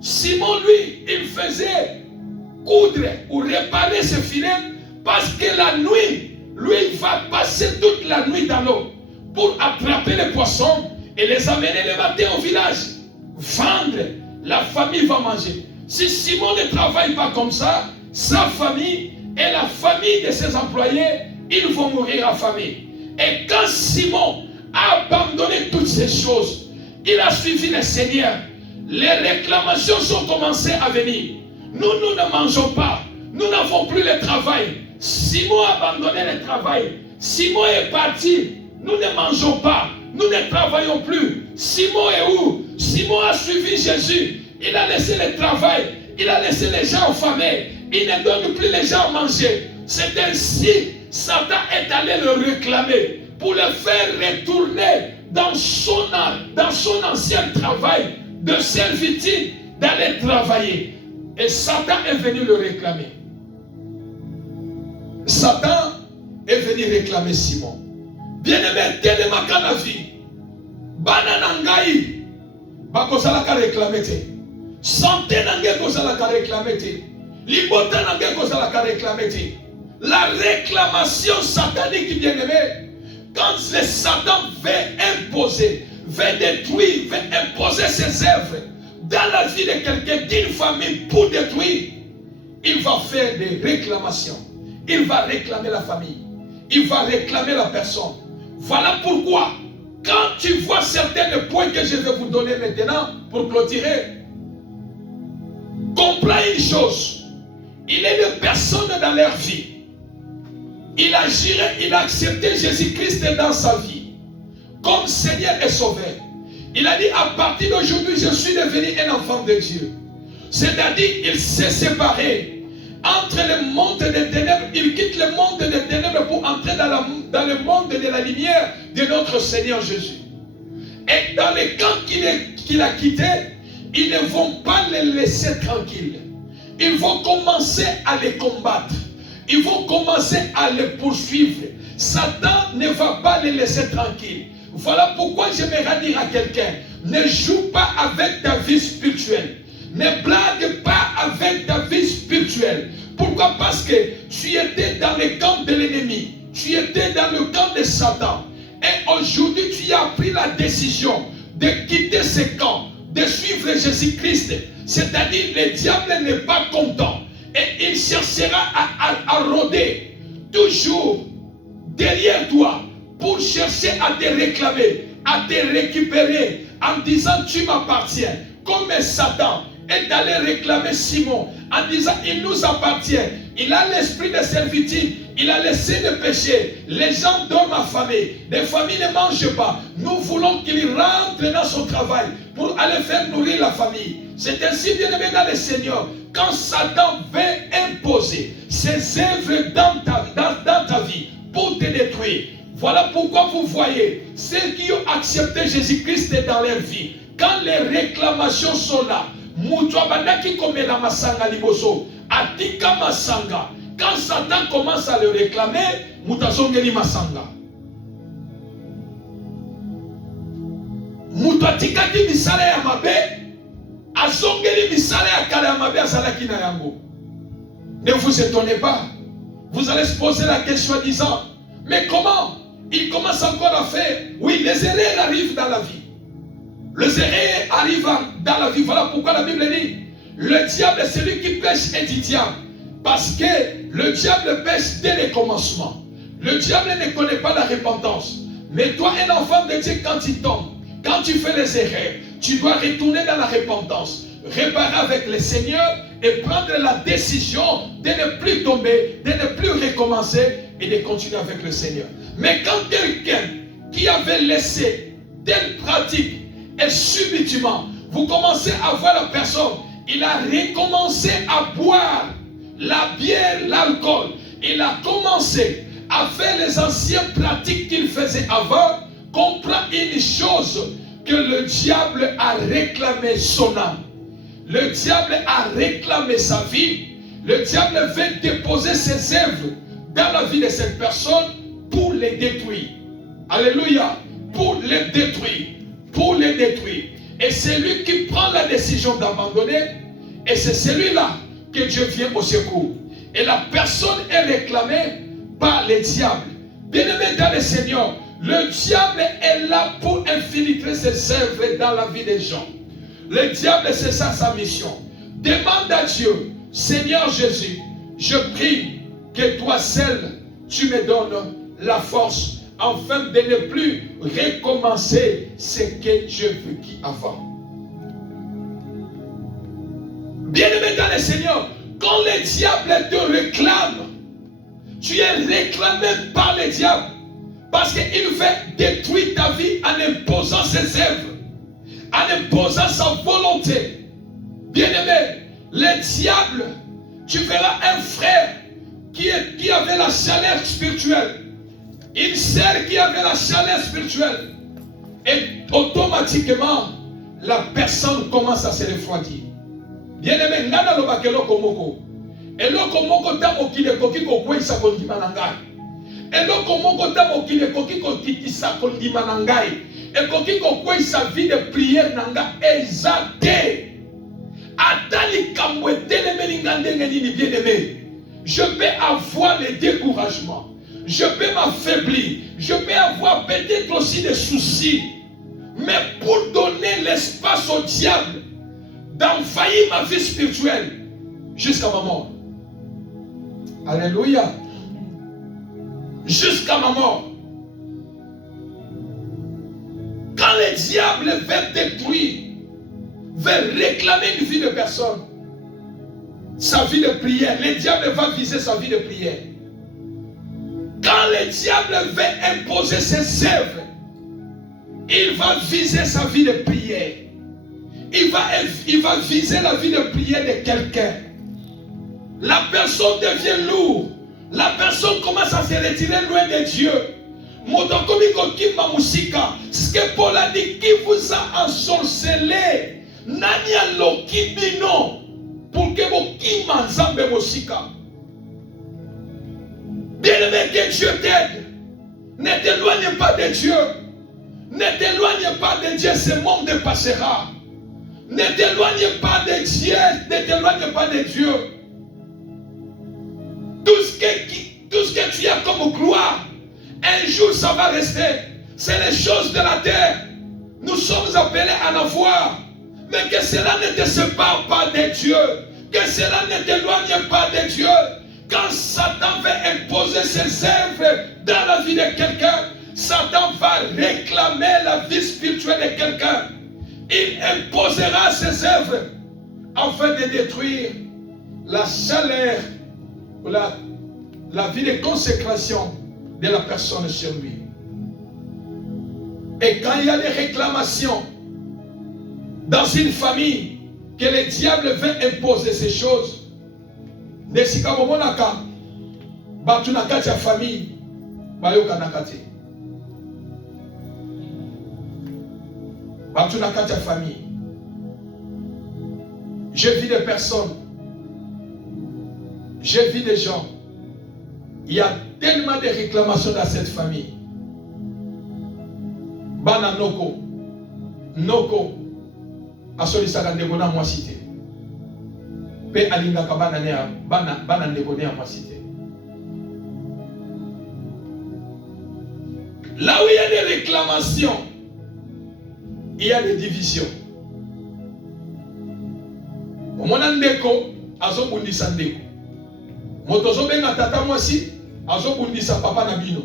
Simon, lui, il faisait coudre ou réparer ses filets parce que la nuit, lui, il va passer toute la nuit dans l'eau pour attraper les poissons et les amener le matin au village. Vendre, la famille va manger. Si Simon ne travaille pas comme ça, sa famille et la famille de ses employés, ils vont mourir affamés. Et quand Simon a abandonné toutes ces choses, il a suivi le Seigneur. Les réclamations sont commencées à venir. Nous ne mangeons pas. Nous n'avons plus le travail. Simon a abandonné le travail. Simon est parti. Nous ne mangeons pas. Nous ne travaillons plus. Simon est où? Simon a suivi Jésus. Il a laissé le travail. Il a laissé les gens affamés. Il ne donne plus les gens à manger. C'est ainsi Satan est allé le réclamer pour le faire retourner dans son ancien travail de servitude, d'aller travailler. Et Satan est venu le réclamer. Satan est venu réclamer Simon. Bien-aimé, tellement qu'à la vie, bananangaï, bakosalaka réclamer te. Santé nangai kosalaka réclamer te. Liberté nangai kosalaka réclamer te. La réclamation satanique, bien-aimé, quand le Satan veut imposer, veut détruire, veut imposer ses œuvres dans la vie de quelqu'un, d'une famille, pour détruire, il va faire des réclamations. Il va réclamer la famille. Il va réclamer la personne. Voilà pourquoi, quand tu vois certains points que je vais vous donner maintenant, pour clôturer, comprends une chose. Il est des personnes dans leur vie. Il agirait, il a accepté Jésus-Christ dans sa vie comme Seigneur et Sauveur. Il a dit, à partir d'aujourd'hui, je suis devenu un enfant de Dieu. C'est-à-dire, il s'est séparé entre le monde des ténèbres. Il quitte le monde des ténèbres pour entrer dans le monde de la lumière de notre Seigneur Jésus. Et dans les camps qu'il a quittés, ils ne vont pas les laisser tranquilles. Ils vont commencer à les combattre. Ils vont commencer à les poursuivre. Satan ne va pas les laisser tranquilles. Voilà pourquoi j'aimerais dire à quelqu'un, ne joue pas avec ta vie spirituelle. Ne blague pas avec ta vie spirituelle. Pourquoi? Parce que tu étais dans le camp de l'ennemi. Tu étais dans le camp de Satan. Et aujourd'hui, tu as pris la décision de quitter ce camp, de suivre Jésus-Christ. C'est-à-dire, le diable n'est pas content. Et il cherchera à rôder toujours derrière toi pour chercher à te réclamer, à te récupérer en disant tu m'appartiens. Comme Satan est allé réclamer Simon en disant il nous appartient. Il a l'esprit de servitude, il a laissé le péché. Les gens dorment affamés, les familles ne mangent pas. Nous voulons qu'il rentre dans son travail pour aller faire nourrir la famille. C'est ainsi, bien aimé dans le Seigneur, quand Satan veut imposer ses œuvres dans ta vie pour te détruire. Voilà pourquoi vous voyez ceux qui ont accepté Jésus-Christ dans leur vie. Quand les réclamations sont là, quand Satan commence à le réclamer, Moutazongeli Masanga. Moutatikaki misale ya mabe, azongeli misale ya kale ya mabe azalaki na yango. Ne vous étonnez pas. Vous allez se poser la question en disant, mais comment? Il commence encore à faire. Oui, les erreurs arrivent dans la vie. Les erreurs arrivent dans la vie. Voilà pourquoi la Bible dit, le diable, celui qui pêche est du diable. Parce que le diable pêche dès le commencement. Le diable ne connaît pas la repentance. Mais toi, un enfant de Dieu, quand tu tombes, quand tu fais les erreurs, tu dois retourner dans la repentance. Réparer avec le Seigneur et prendre la décision de ne plus tomber, de ne plus recommencer et de continuer avec le Seigneur. Mais quand quelqu'un qui avait laissé telle pratique et subitement, vous commencez à voir la personne, il a recommencé à boire la bière, l'alcool. Il a commencé à faire les anciennes pratiques qu'il faisait avant. Comprend une chose, que le diable a réclamé son âme. Le diable a réclamé sa vie. Le diable veut déposer ses œuvres dans la vie de cette personne pour les détruire. Alléluia. Pour les détruire. Pour les détruire. Et c'est lui qui prend la décision d'abandonner. Et c'est celui-là que Dieu vient au secours. Et la personne est réclamée par le diable. Bien-aimé dans le Seigneur, le diable est là pour infiltrer ses œuvres dans la vie des gens. Le diable, c'est ça sa mission. Demande à Dieu, Seigneur Jésus, je prie que toi seul, tu me donnes la force afin de ne plus recommencer ce que je vécu avant. Bien-aimé dans le Seigneur, quand le diable te réclame, tu es réclamé par le diable parce qu'il veut détruire ta vie en imposant ses œuvres, en imposant sa volonté. Bien-aimé, le diable, tu verras un frère qui avait la chaleur spirituelle, une sœur qui avait la chaleur spirituelle, et automatiquement, la personne commence à se refroidir. Bien-aimé, nana lo bakelo komoko. Eloko moko ta mokile koki ko kwesa kondima na ngai. Eloko moko ta mokile koki ko kitisa kondima na ngai. Et koki ko kwesa vie de prière na ngai ezate. Atali kamwe teleme ngandenge nini bien-aimé. Je peux avoir le découragement. Je peux m'affaiblir. Je peux avoir peut-être aussi des soucis. Mais pour donner l'espace au diable d'envahir ma vie spirituelle jusqu'à ma mort. Alléluia. Jusqu'à ma mort. Quand le diable veut détruire, veut réclamer une vie de personne, sa vie de prière, le diable va viser sa vie de prière. Quand le diable veut imposer ses œuvres, il va viser sa vie de prière. Il va viser la vie de prière de quelqu'un. La personne devient lourde. La personne commence à se retirer loin de Dieu. Ce que Paul a dit, qui vous a ensorcelé, nani aloki bino, pour que vous kima nzambe mosika. Bien-aimé, que Dieu t'aide. Ne t'éloigne pas de Dieu. Ne t'éloigne pas de Dieu, ce monde passera. Ne t'éloigne pas de Dieu, ne t'éloigne pas de Dieu. Tout ce que tu as comme gloire, un jour ça va rester. C'est les choses de la terre. Nous sommes appelés à la voir. Mais que cela ne te sépare pas de Dieu. Que cela ne t'éloigne pas de Dieu. Quand Satan veut imposer ses œuvres dans la vie de quelqu'un, Satan va réclamer la vie spirituelle de quelqu'un. Il imposera ses œuvres afin de détruire la chaleur, la vie de consécration de la personne sur lui. Et quand il y a des réclamations dans une famille, que le diable veut imposer ces choses, nesika bomonaka batu na kati ya famille bayokanaka te. Batu na kati ya famille. J'ai vu des personnes, j'ai vu des gens. Il y a tellement de réclamations dans cette famille. Bana noko asolisaka ndeko na mwasi te. Pe alingaka bana ndeko na mwasi te. Là où il y a des réclamations, il y a des divisions. Omona ndeko azobundisa ndeko. Moto benga tata mwasi azobundisa papa na bino.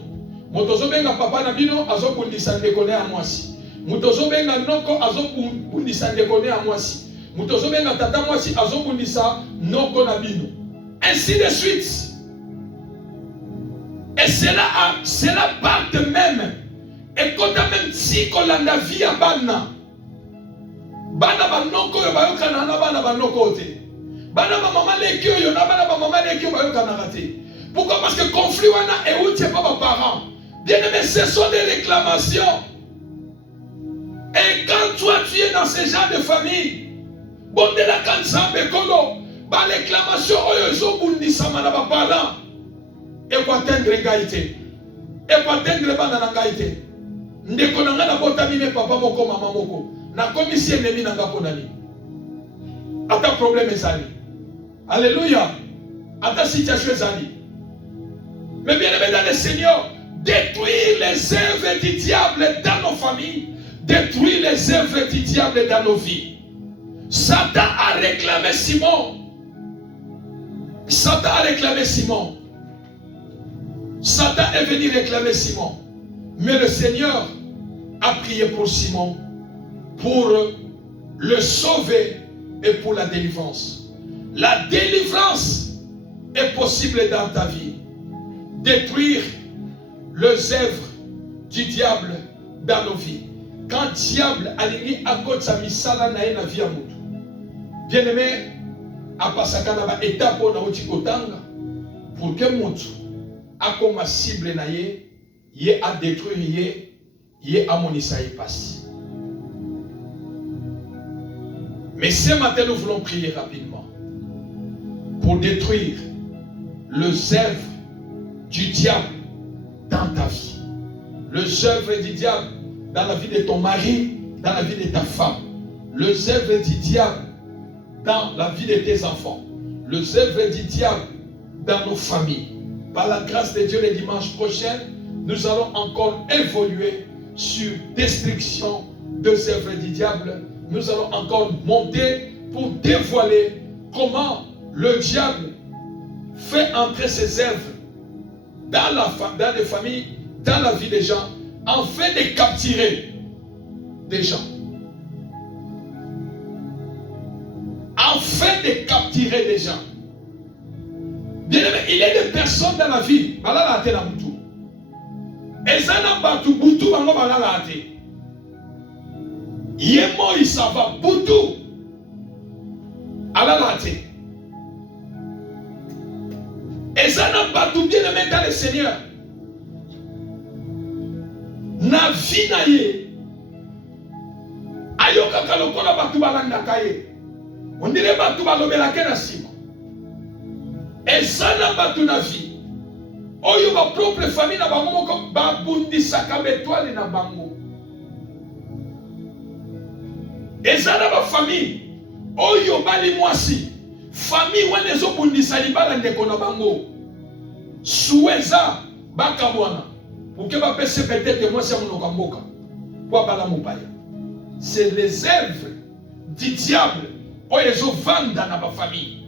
Moto benga papa na bino azobundisa ndeko na mwasi. Moto benga noko azobundisa ndeko na mwasi. Moto benga tata mwasi azobundisa noko na bino. Ainsi de suite. Et cela part de même. Et quand même si kolanda via bana banoko yo bayokana na bana banoko te. Bana ba mama leki yo na bana ba mama leki yo bayokana te. Pourquoi? Parce que conflit wana et où tu pas vos parents. Bien aimé, ce sont des réclamations. Et quand toi tu es dans ce genre de famille, bon de la kansambe kolo, ba réclamation oyo zo bundisa mana ba parents. Et quoi atteindre égalité. Et quoi atteindre bana na égalité. Ndeko na nga na botami me papa moko mama moko. Na komisi ennemi na nga ponani. Ata problème ezali. Alléluia. Ata situation ezali. Mais bien aimé dans le Seigneur, détruire les œuvres du diable dans nos familles, détruire les œuvres du diable dans nos vies. Satan a réclamé Simon. Satan a réclamé Simon. Satan est venu réclamer Simon. Mais le Seigneur a prié pour Simon, pour le sauver et pour la délivrance. La délivrance est possible dans ta vie. Détruire les œuvres du diable dans nos vies. Quand le diable a mis à côté sa misala na la vie à mutu. Bien aimé, à pasakana ba étape na utikotanga pour que mutu a comme cible na ye a détruire ye a monisa y passe. Mais ce matin nous voulons prier rapidement pour détruire les œuvres du diable dans ta vie. Les œuvres du diable dans la vie de ton mari, dans la vie de ta femme. Les œuvres du diable dans la vie de tes enfants. Les œuvres du diable dans nos familles. Par la grâce de Dieu, le dimanche prochain, nous allons encore évoluer sur destruction deux œuvres du diable, nous allons encore monter pour dévoiler comment le diable fait entrer ses œuvres dans les familles, dans la vie des gens, afin de capturer des gens. Afin de capturer des gens. Bien aimé, il y a des personnes dans la vie, voilà la tête à Boutou. Et ça n'a pas tout Boutou, voilà la tête. Yémo, il s'en va, Boutou. Allah la tête. Et ça n'a pas tout bien aimé dans le Seigneur. Na vie na ye. Ayoka kalokola batu balanda kaye. On dirait batu balobela kena sima. Et ça n'a pas tout na vie. Oyo ba propre famille na bango moko ba bundi sakabe toile na bango. Et ça n'a pas famille. Oyo bali mwasi. Famille wane zo bundi salibala ndeko na bango. Sueza baka mwana. Uke ba pese peut-être moi c'est mon okamboka. Kwa bala mopaya. C'est les œuvres du diable. Oyo zo vanda na ba famille.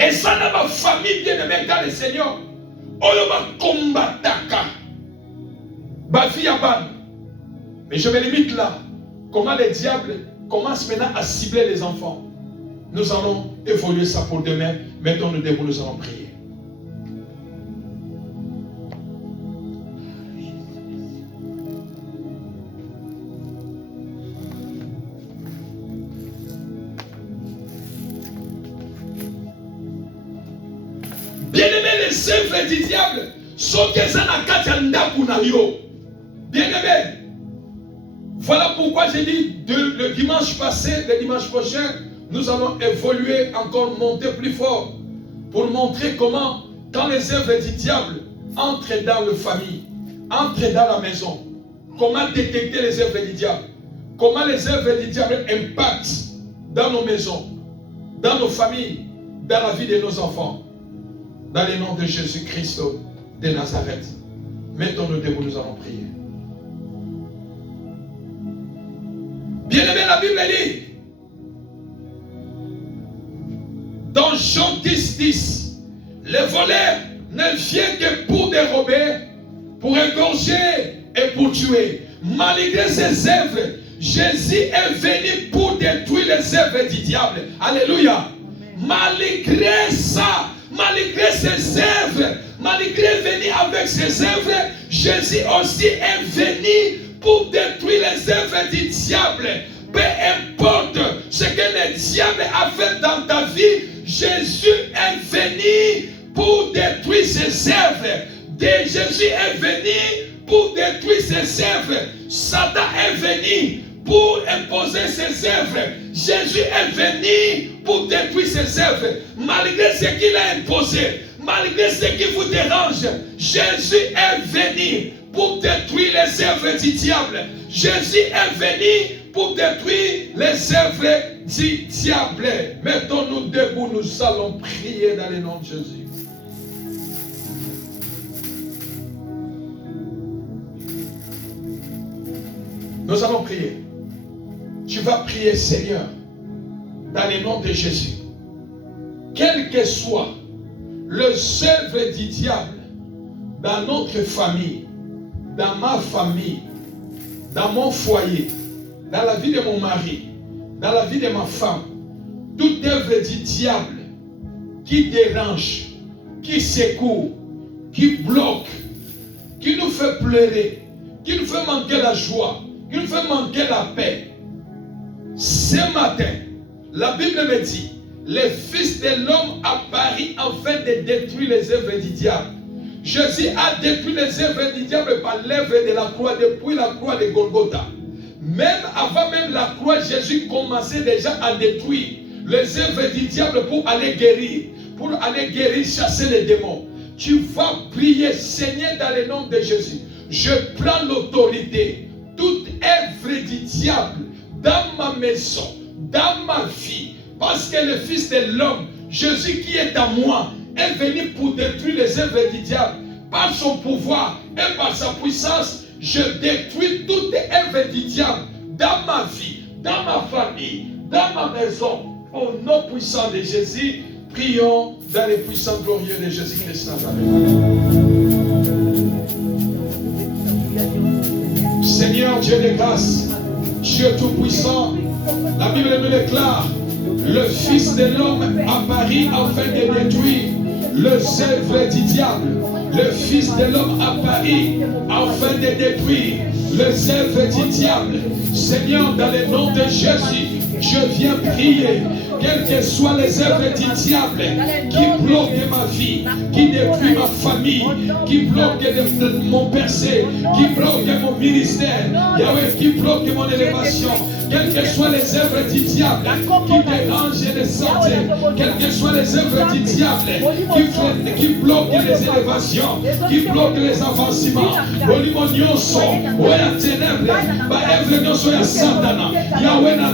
Et ça n'a pas famille bien aimé dans le Seigneur. Oyo ba combataka. Ba vie à ban. Mais je me limite là. Comment le diable commence maintenant à cibler les enfants. Nous allons évoluer ça pour demain. Mettons nous debout, nous allons prier. Bien-aimé, les œuvres du diable sont des anakatanda kunayo. Bien-aimé, voilà pourquoi j'ai dit le dimanche passé, le dimanche prochain, nous allons évoluer encore, monter plus fort pour montrer comment, quand les œuvres du diable entrent dans la famille, entrent dans la maison, comment détecter les œuvres du diable, comment les œuvres du diable impactent dans nos maisons, dans nos familles, dans la vie de nos enfants. Dans le nom de Jésus-Christ de Nazareth. Mettons-nous debout, nous allons prier. Bien-aimé, la Bible dit, dans Jean 10, le voleur ne vient que pour dérober, pour égorger et pour tuer. Malgré ses œuvres, Jésus est venu pour détruire les œuvres du diable. Alléluia. Malgré ça, malgré ses œuvres, malgré venir avec ses œuvres, Jésus aussi est venu pour détruire les œuvres du diable. Peu importe ce que le diable a fait dans ta vie, Jésus est venu pour détruire ses œuvres. Jésus est venu pour détruire ses œuvres. Satan est venu pour imposer ses œuvres. Jésus est venu pour détruire ses œuvres. Malgré ce qu'il a imposé, malgré ce qui vous dérange, Jésus est venu pour détruire les œuvres du diable. Jésus est venu pour détruire les œuvres du diable. Mettons-nous debout, nous allons prier dans le nom de Jésus. Nous allons prier. Tu vas prier, Seigneur, dans le nom de Jésus. Quel que soit les œuvres du diable dans notre famille, dans ma famille, dans mon foyer, dans la vie de mon mari, dans la vie de ma femme, toute œuvre du diable qui dérange, qui secoue, qui bloque, qui nous fait pleurer, qui nous fait manquer la joie, qui nous fait manquer la paix. Ce matin, la Bible me dit, le Fils de l'homme apparut afin de détruire les œuvres du diable. Jésus a détruit les œuvres du diable par l'œuvre de la croix, depuis la croix de Golgotha. Même avant même la croix, Jésus commençait déjà à détruire les œuvres du diable pour aller guérir, chasser les démons. Tu vas prier, Seigneur, dans le nom de Jésus. Je prends l'autorité, toute œuvre du diable dans ma maison, dans ma vie, parce que le Fils de l'homme, Jésus qui est à moi, est venu pour détruire les œuvres du diable. Par son pouvoir et par sa puissance, Je détruis toute œuvre du diable dans ma vie, dans ma famille, dans ma maison. Au nom puissant de Jésus, prions dans les puissants glorieux de Jésus-Christ Nazareth. Seigneur Dieu de grâce, Dieu tout-puissant, la Bible me déclare, le Fils de l'homme apparut afin de détruire les œuvres du diable. Le Fils de l'homme apparut afin de détruire les œuvres du diable. Seigneur, dans le nom de Jésus, je viens prier, quelles que soient les œuvres du diable qui bloquent ma vie, qui détruisent ma famille, qui bloquent mon percé, qui bloquent mon ministère, Yahweh, qui bloquent mon élévation, quelles que soient les œuvres du diable qui dérangent les santé, quelles que soient les œuvres du diable qui bloquent les élévations, qui bloquent les avancements, Yahweh n'a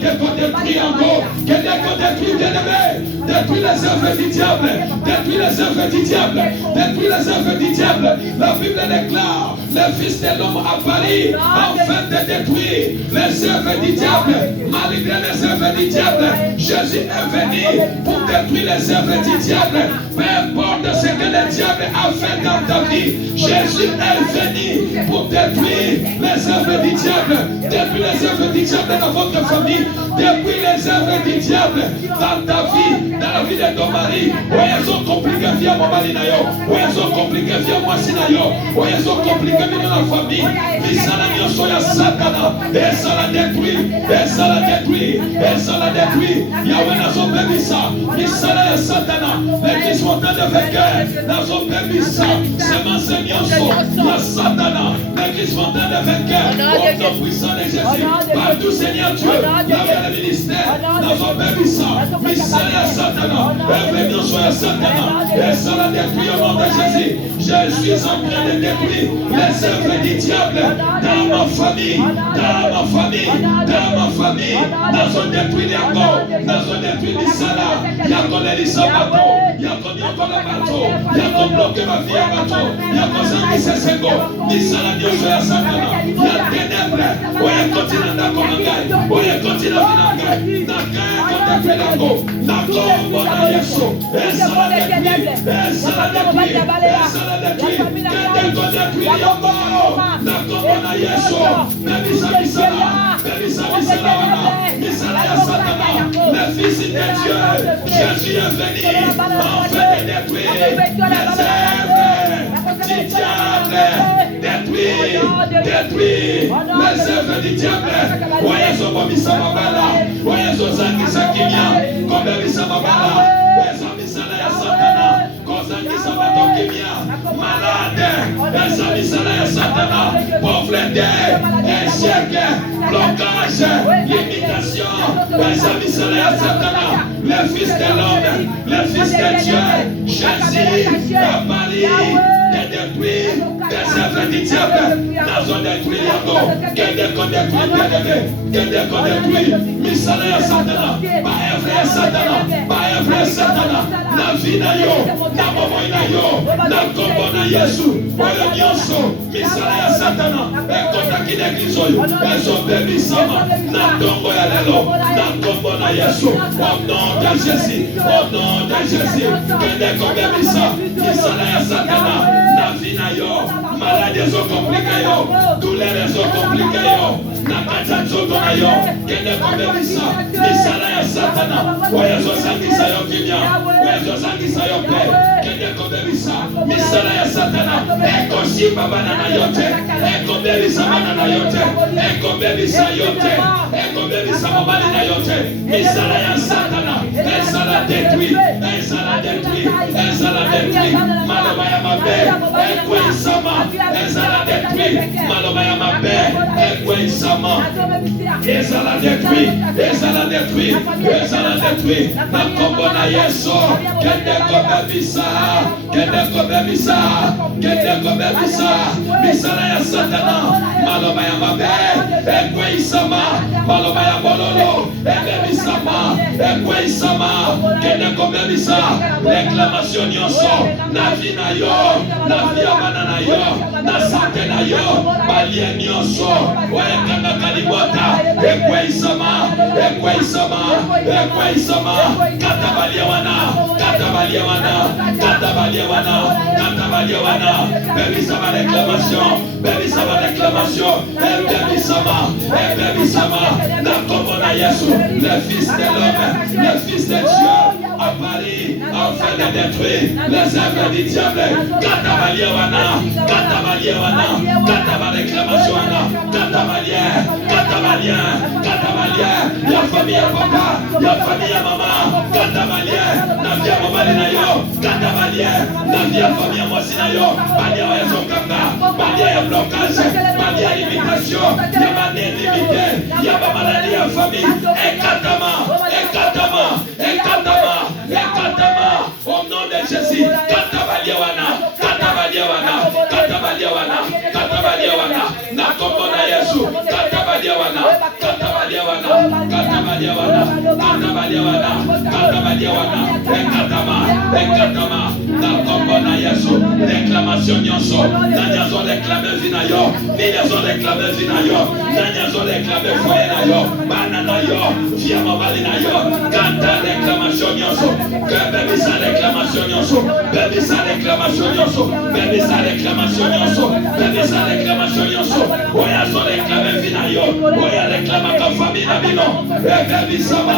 détruit encore, que détruit bien-aimé, détruit les œuvres du diable, détruit les œuvres du diable, détruit les œuvres du diable. La Bible déclare, le Fils de l'homme apparu afin de détruire les œuvres du diable. Malgré les œuvres du diable, Jésus est venu pour détruire les œuvres du diable. Peu importe ce que le diable a fait dans ta vie, Jésus est venu pour détruire les œuvres du diable, détruire les œuvres du diable dans votre famille, détruire les œuvres du diable dans ta vie, dans la vie de ton mari. Ils ont compliqué via mon mari, ils ont compliqué via moi, ils ont compliqué via la famille. Ils sont ya Satana, et ça la détruit, et ça la détruit, et ça la détruit. Yahweh n'a pas permis ça, ils sont ya Satana, les qui sont en train de vainqueur, n'a pas permis ça, c'est ma Seigneur, ya Satana, les qui sont en train de vainqueur, au nom puissant de Jésus, par tout Seigneur Dieu, Yahweh le ministère, n'a pas permis ça, ils sont ya Satana, et venons sur ya Satana, et ça la détruit au nom de Jésus. Je suis en train de détruire les œuvres du diable dans ma famille, dans ma famille, dans ma famille. Nous avons détruit les accords, nous avons détruit les salades, il y a qu'on les bateau, il y a qu'on le bateau, il y a qu'on bloqué ma vie à bateau, il y a qu'on s'en dit c'est seco, les salades de Joya Satana, il y a ténèbres, où il y a continent d'accord en gagne, où il y a continent en gagne, dans le détruit l'accord, l'accord, bon à Yesu, et ça la détruit, et ça la détruit, et ça la détruit, qu'elle détruit l'accord, l'accord bon à Yesu, mais le Fils de Dieu, Jésus est venu afin de détruire les œuvres du diable, détruire les œuvres du diable. Voyez ce que ça m'a là, voyez ce que ça qui vient, comme ça m'a là, voyez ce que ça Satana, comme ça m'a qui vient, malade, les ça Satana, pauvreté, échec, blocage, limitation, le Fils de l'homme, le Fils de Dieu, Jésus, apparu, et détruit des œuvres du diable, nous avons détruit l'ego, que détruit, misala Satana, pas œuvre Satana, la vie na yo, na momo na yo, na kombo na Yesu, oyo nyonso, misala Satana, ekotaki l'église oyo, ezobebi sama, na tombo ya lelo, na kombo na Yesu, au nom de Jésus, au nom de Jésus, que décobebi ça, misala Satana, na vie na yo, maladie ezo compliqué yo, douleur ezo compliqué yo, na kata nzoto na yo, que décobebi ça, misala Satana, oyo sangisa yo kimia, oyo sangisa yo pe, que décobebi ça, misala Satana, ekoshimba banana yote, ekobebi sa banana yote, ekobebi sa yote, ekobebi sa mabali na yote, misala Satana, ça la détruit, ça la détruit, ça la détruit, malama ya mabe, ekwe sama, ça la détruit, Malobaya mabe, ekwe isama. Ezala détruit, ezala détruit, ezala détruit. Na kombo na Yesu, kende kobe bisa, kende kobe bisa, kende kobe bisa. Misala ya Satana, malobaya mabe, ekwe isama, malobaya bololo, ekwe isama, ekwe isama, kende kobe bisa. Réclamation nyonso, na vie na yo, na vie ya bana na yo, na sante na yo, balie nyonso, oyekanga kalibota, ekwe isama, ekwe isama, ekwe isama, kata balie wana, kata balie wana, kata balie wana, kata balie wana, baby sama réclamation, baby sama réclamation, baby sama, na kombo na Yesu, le fils de l'homme, le fils de Dieu, à Paris, afin de détruire les œuvres du diable. Katabaliawana, Katabaliawana, Katabaréclamation, Katabalia, la famille à papa, la famille à maman, Katabalia, la vie à maman na yo, Katabalia, la vie à famille à moi sinayo, Balia ya Zokanga, Balia ya blocage, Balia limitation, Yabane limité, Yabamaladi à famille, Ekatama, au nom de Jésus, Katabaliawana, na kombo na Yesu, Katabaliawana, Ekatama, na kombo na Yesu, réclamation nyonso, nanyazo réclame vinayo, ninyazo réclame vinayo, nanyazo réclame foyer na yo, bana na yo, via mobali na yo, kanta réclamation nyonso, bébé sa réclamation nyonso, bébé sa réclamation nyonso, bébé sa réclamation nyonso, bébé sa réclamation nyonso, oya zo réclame vinayo, oya réclame ka famille na bino, bébé sama,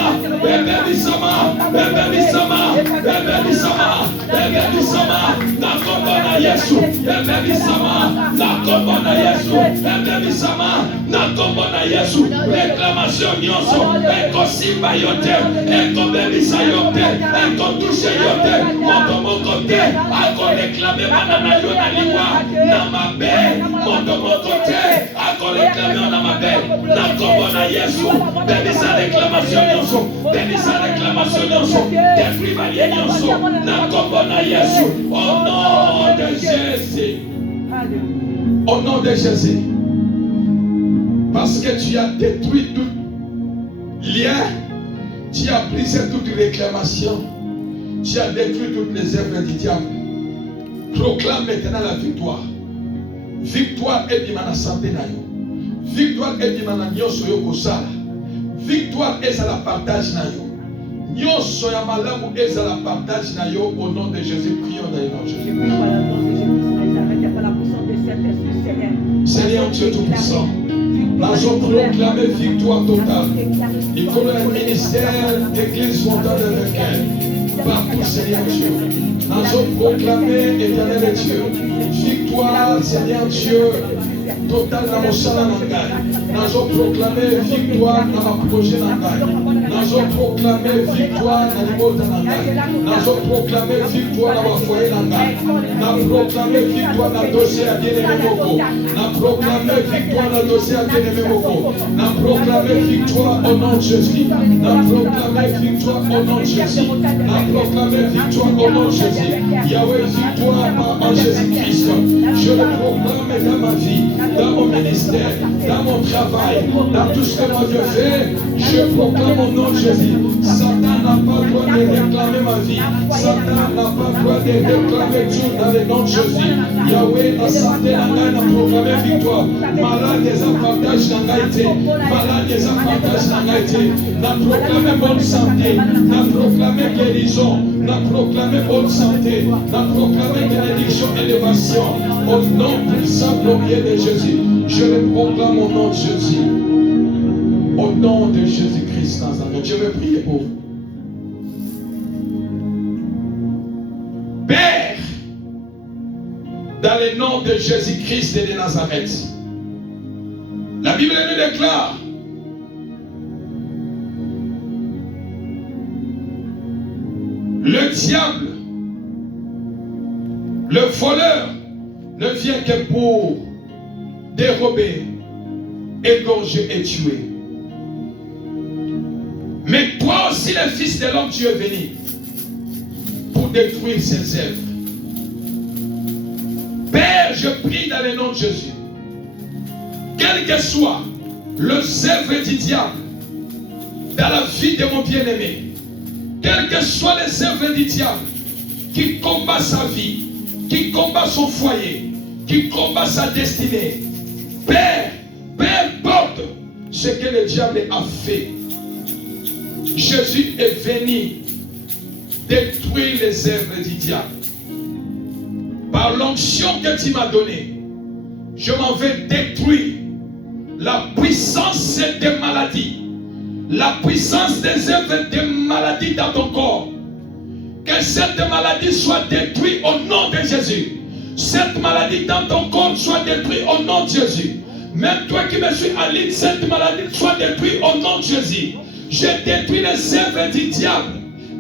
na kombo na Yesu, bébé sama, na kombo na Yesu, bébé sama, na kombo na Yesu, réclamation nyonso, eko simba yote, eko bébé sa yote, eko touche yote, moko te, ako réclame bana na yo na liwa, na mabe, moko te, ako réclame na mabe, na kombo na Yesu, bébé sa réclamation nyonso, bébé sa réclamation nyonso, détruit balie nyonso, na kombo na Yesu, au nom de Jésus. Au nom de Jésus. Parce que tu as détruit tout lien, tu as brisé toute réclamation, tu as détruit toutes les œuvres du diable. Proclame maintenant la victoire. Victoire est du mana santé na yo. Victoire est du mana nyoso yo kosala. Victoire est à la partage na yo. Nyoso ya malamu est à la partage na yo. Au nom de Jésus, prions dans le nom de Jésus. Seigneur Dieu Tout-Puissant, nous avons proclamé victoire totale. Il faut le ministère d'église fondateur de vainqueur. Partout, Seigneur Dieu. Nous avons proclamé, éternel Dieu, victoire, Seigneur Dieu, totale dans mon salon nangai. Nous avons proclamé victoire dans ma projet nangai. Nous avons proclamé victoire dans le monde nangai. Nous avons proclamé victoire dans ma foyer nangai. Nous avons proclamé victoire dans le dossier à bien-aimé Moko. Nous avons proclamé victoire dans le dossier à bien-aimé Moko. Nous avons proclamé victoire au nom de Jésus. Nous avons proclamé victoire au nom de Jésus. Nous avons proclamé victoire au nom de Jésus. Yahweh, victoire en Jésus-Christ. Je le proclame dans ma vie, dans mon ministère, dans mon travail, dans tout ce que moi je fais. Je proclame au nom de Jésus. Satan n'a pas le droit de réclamer ma vie. Satan n'a pas le droit de réclamer tout dans le nom de Jésus. Yahweh, la santé n'a proclamé victoire. Malade des appartages n'a été. Malade des appartages n'a été. N'a proclamé bonne santé. N'a proclamé guérison. N'a proclamé bonne santé. N'a proclamé bénédiction, élévation. Au nom puissant glorieux de Jésus. Je le proclame au nom de Jésus. Au nom de Jésus-Christ Nazareth. Je vais prier pour vous. Père, dans le nom de Jésus-Christ de Nazareth, la Bible nous déclare le diable, le voleur, ne vient que pour dérober, égorger et tuer. Mais toi aussi, le Fils de l'homme, tu es venu pour détruire ses œuvres. Père, je prie dans le nom de Jésus. Quel que soit les œuvres du diable dans la vie de mon bien-aimé, quelles que soient les œuvres du diable qui combat sa vie, qui combat son foyer, qui combat sa destinée, Père, peu importe ce que le diable a fait, Jésus est venu détruire les œuvres du diable. Par l'onction que tu m'as donnée, je m'en vais détruire la puissance des maladies, la puissance des œuvres de maladies dans ton corps. Que cette maladie soit détruite au nom de Jésus. Cette maladie dans ton corps soit détruite au nom de Jésus. Même toi qui me suis en ligne, cette maladie soit détruite au nom de Jésus. Je détruis les œuvres du diable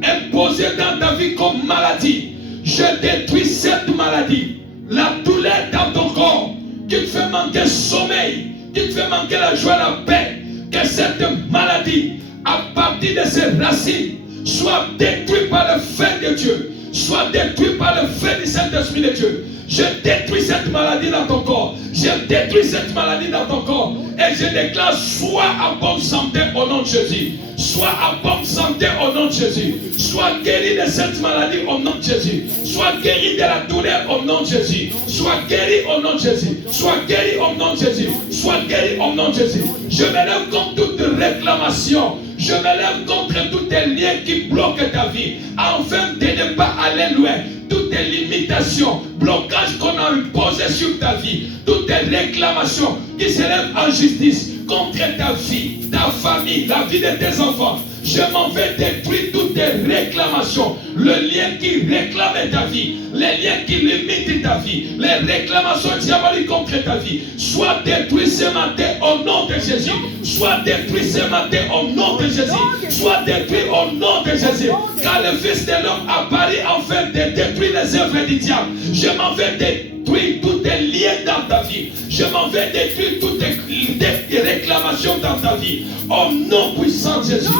imposées dans ta vie comme maladie. Je détruis cette maladie, la douleur dans ton corps qui te fait manquer sommeil, qui te fait manquer la joie, la paix. Que cette maladie, à partir de ses racines, soit détruite par le feu de Dieu, soit détruite par le feu du Saint-Esprit de Dieu. Je détruis cette maladie dans ton corps. Je détruis cette maladie dans ton corps. Et je déclare, sois en bonne santé au nom de Jésus. Sois en bonne santé au nom de Jésus. Sois guéri de cette maladie au nom de Jésus. Sois guéri de la douleur au nom de Jésus. Sois guéri au nom de Jésus. Sois guéri au nom de Jésus. Sois guéri au nom de Jésus. Je me lève contre toute réclamation. Je me lève contre tous les liens qui bloquent ta vie. Afin de ne pas aller loin. Toutes les limitations, blocages qu'on a imposés sur ta vie, toutes les réclamations qui se lèvent en justice contre ta vie, ta famille, la vie de tes enfants. Je m'en vais détruire toutes tes réclamations, le lien qui réclame ta vie, les liens qui limitent ta vie, les réclamations diaboliques contre ta vie. Sois détruit ce matin au nom de Jésus. Sois détruit ce matin au nom de Jésus. Sois détruit au nom de Jésus. Car le Fils de l'homme apparaît afin de détruire les œuvres du diable. Je m'en vais détruire tous tes liens dans ta vie. Je m'en vais détruire toutes tes réclamations dans ta vie. Au nom puissant de Jésus.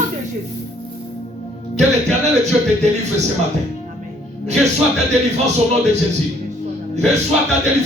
Que l'Éternel Dieu te délivre ce matin. Reçois ta délivrance au nom de Jésus. Reçois ta délivrance.